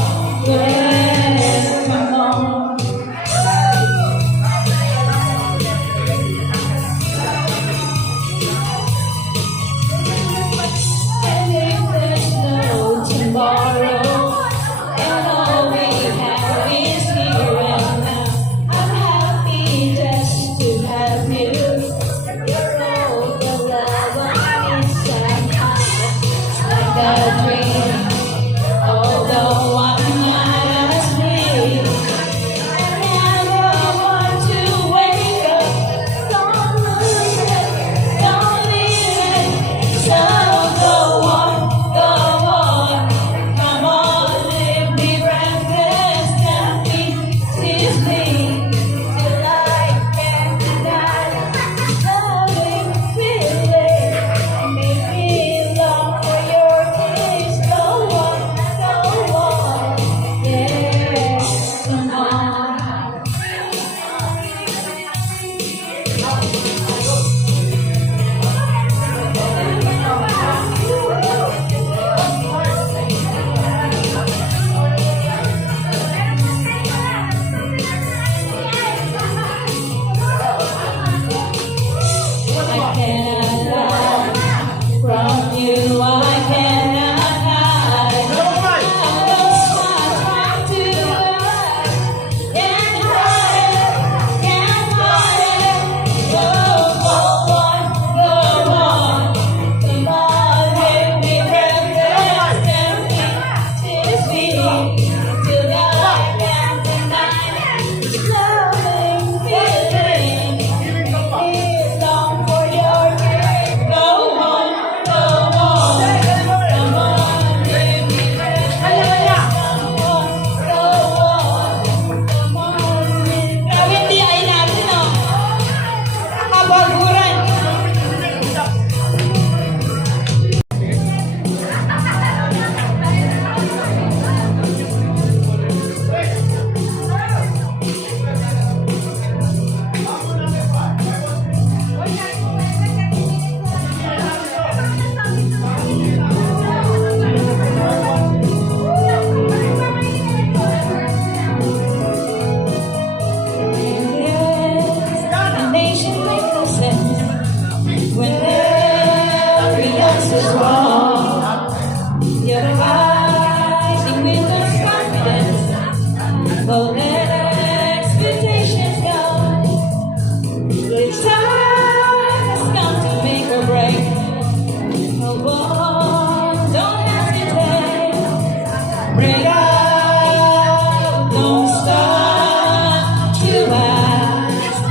break out, don't stop to ask.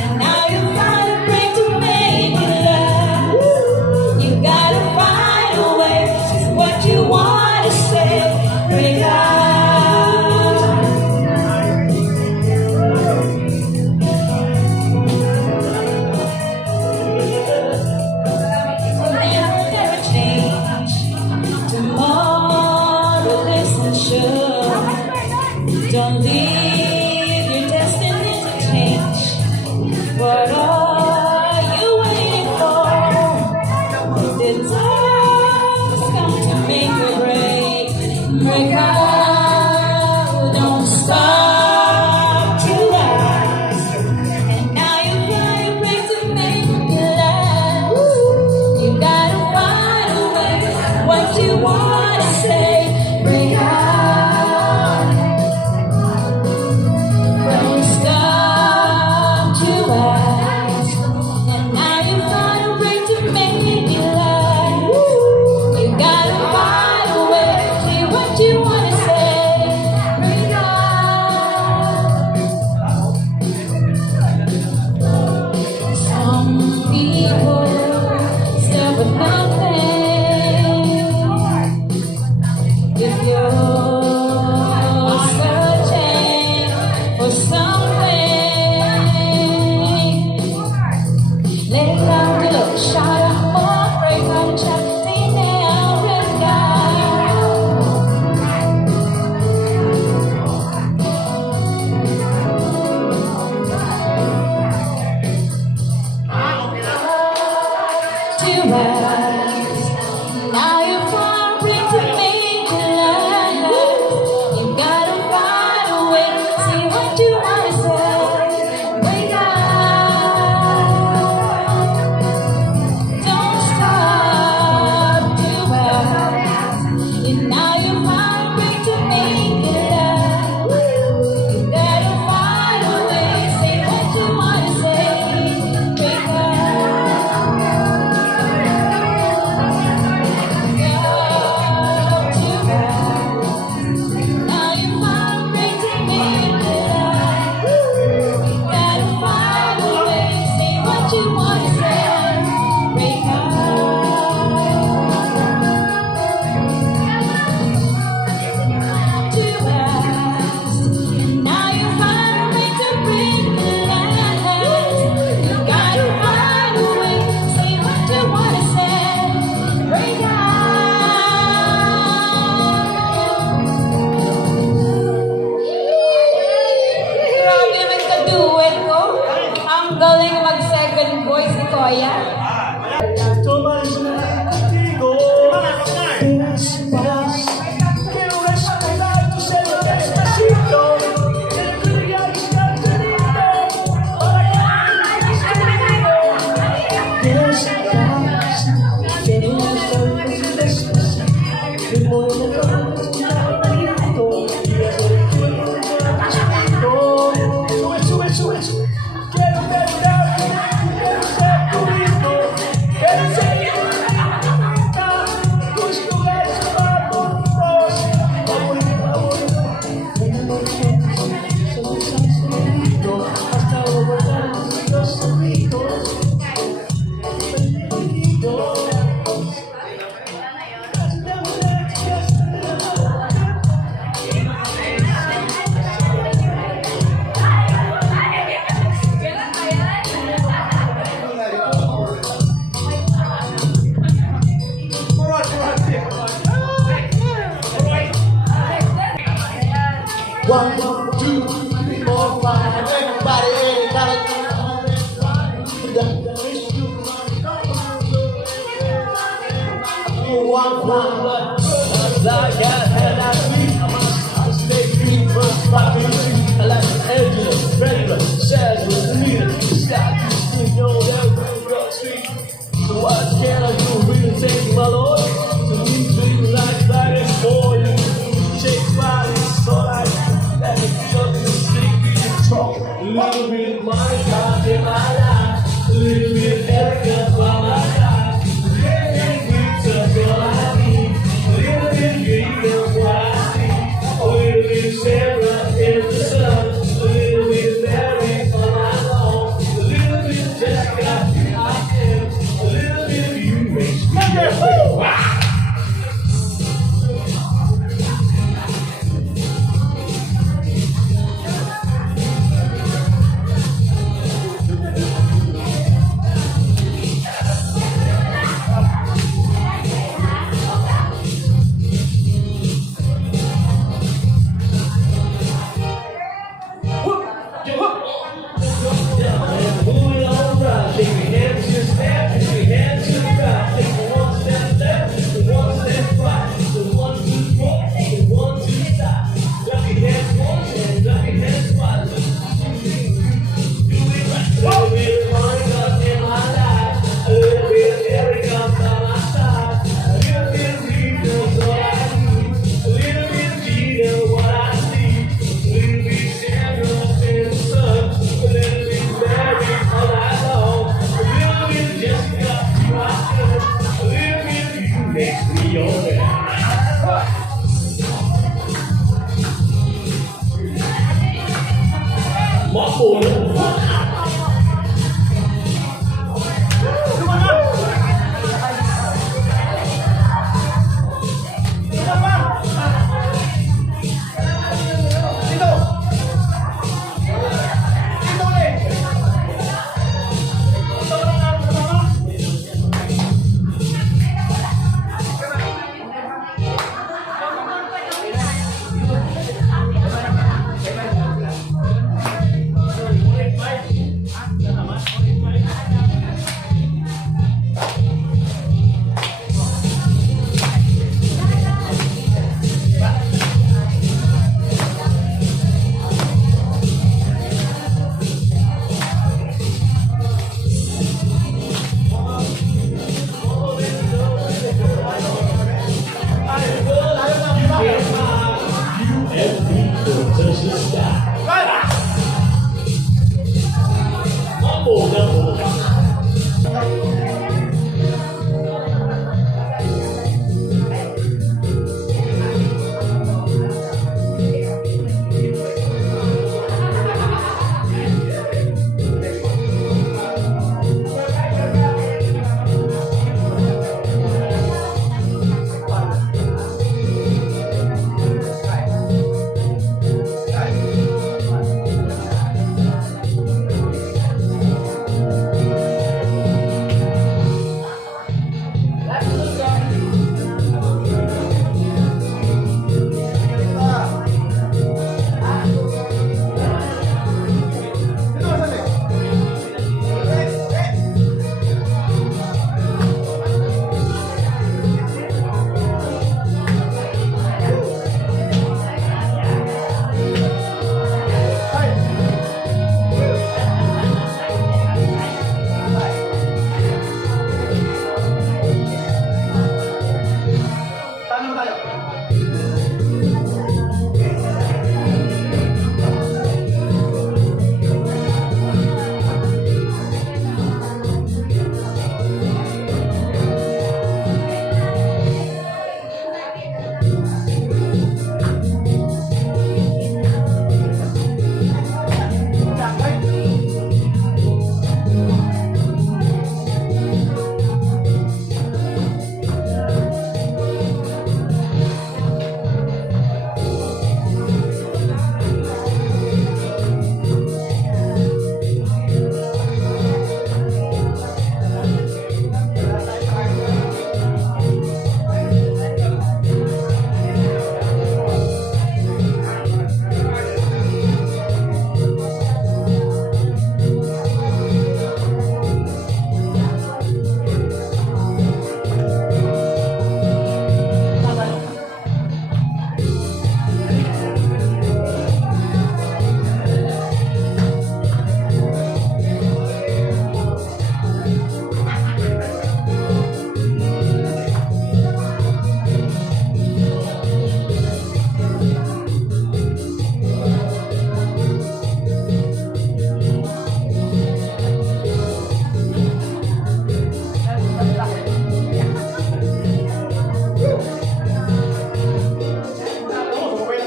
And now you find a break to make it last. You gotta find a way, it's what you wanna say. Break out. Never change. Tomorrow isn't sure. Don't leave your destiny to change. What are you waiting for? The time's come to make a break. Break out, don't stop to rise. And now you find a break to make it last. You gotta find a way, what you wanna say. Break out, don't stop to rise. And now you find a break to make it last. You gotta find a way, say what you wanna say. Break out. Some people start with nothing. If you're searching for something, lay down to look, shout out more, break out, chat, stay down, break out. To rise. Now you find a break to make it last. You gotta find a way, say what you wanna say. Wake up, don't stop to rise. And now you find a break to make it last. You gotta find a way, say what you wanna say. Wake up. Now you find a break to make it last. Gotta find a way, say what you wanna say. Break out. To last. Now you find a way to break it last. You gotta find a way, say what you wanna say. Break out. Grabe naman sa duet ko. Ang galing mag-second voice ni Koya. One, two, three, four, five. Everybody, what can I do? Really take my Lord to me, to you like that is for you. Shake body, so like let me feel the sleepy talk. A little bit my God in my life, a little bit Erica by my side. Really, we took all I need. Mambo number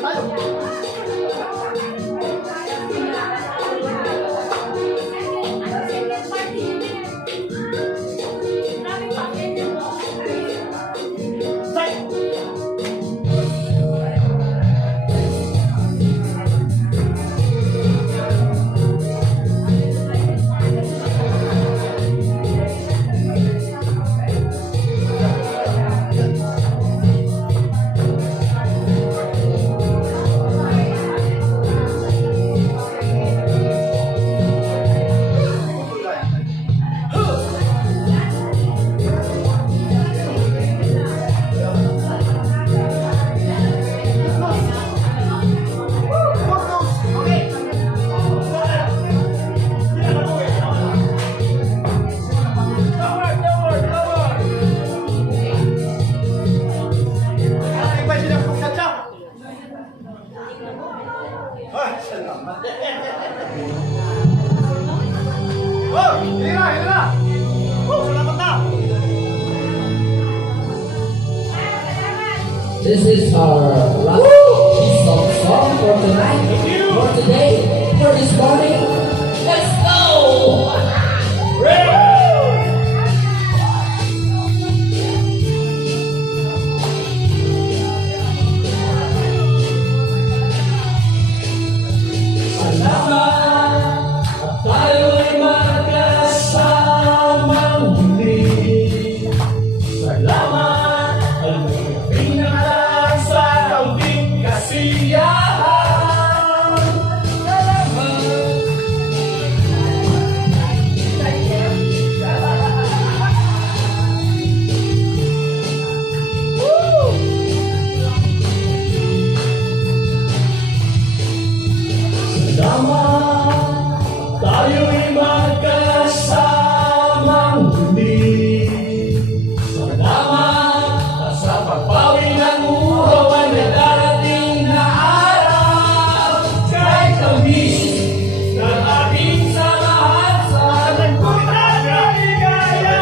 5. This is our last piece of song for tonight, for today, for this morning. kasiyahan. Salamat, tayo'y magkasamang muli. Salamat sa pagpawi ng uhaw ay may darating na araw. Kahit tamis ng ating samahan sa nagpunta na ligayahan.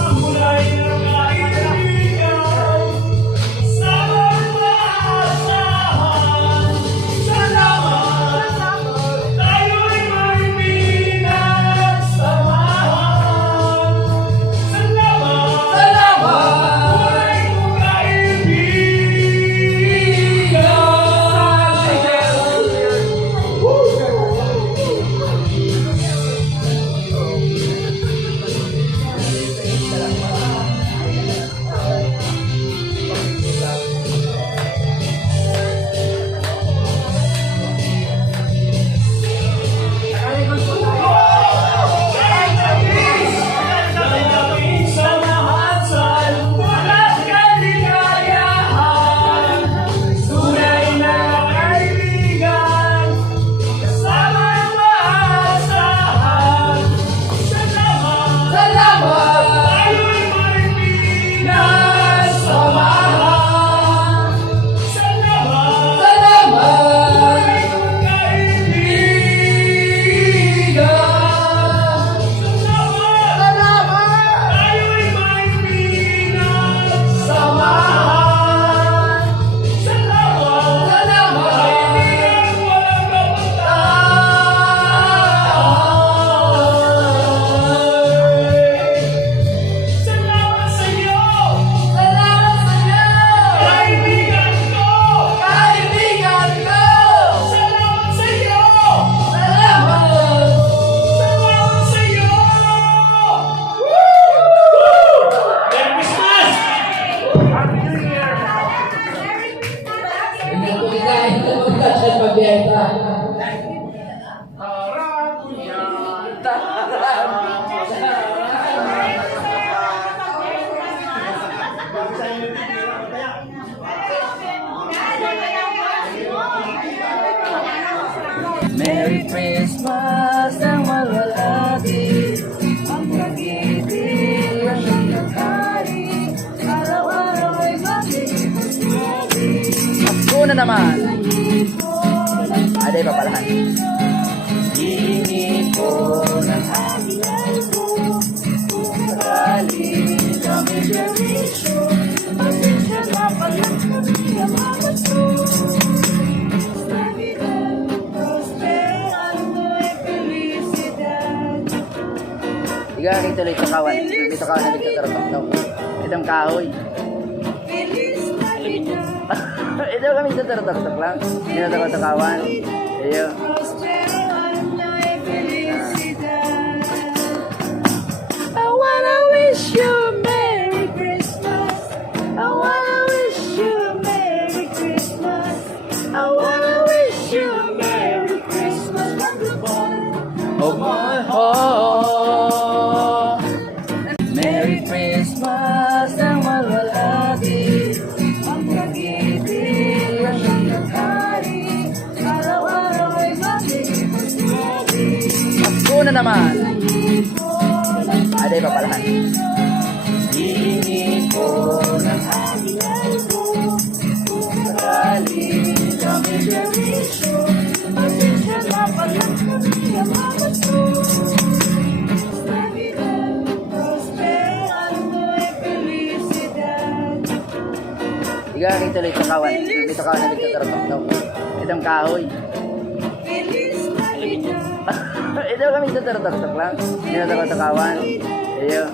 Ang kulay ng kaibigan sa mag-aasahan. Salamat, tayo'y may pinagsamahan. Salamat, kulay ng ating samahan sa walang kaligayahan. Tunay na kaibigan, kasama ang maasahan. Salamat, tayo'y may pinagsamahan. Salamat, kulay ng kaibigan. Tayo'y may pinagsamahan. Salamat, kaibigan, walang kapatay. Salamat sa iyo, kaibigan ko. Salamat sa iyo, salamat sa iyo. Merry Christmas! Happy New Year! Ingat po kita sa pagbiyeta. Merry Christmas ang malwalhati, ang pag-ibig ang nangyayari, araw-araw ay magiging Pasko na naman! Aday pa palahan. Hini ko ng halilan ko, kung sakali kami servisyo, pasensya na pagkat kami ang mga so. Tiga rito ulit sa kawan. Dito kawan na dito tarotok. Itong kahoy. Ito kami sa tarotok lang. Dito ako sa kawan. Iyo. I wanna wish you a Merry Christmas. I wanna wish you a Merry Christmas. I wanna wish you a Merry Christmas from the bottom of my heart. Merry Christmas ang malwalhati, ang pag-ibig ang nangyayari, araw-araw ay magiging Pasko na naman! Aday pa palahan. Hini ko ng halilan ko, kung sakali kami servisyo, pasensya na pagkat kami ang mga so. Tiga rito ulit sa kawan. Dito kawan na dito tarotok. Itong kahoy. Ito kami sa tarotok lang. Dito ako sa kawan. Iyo.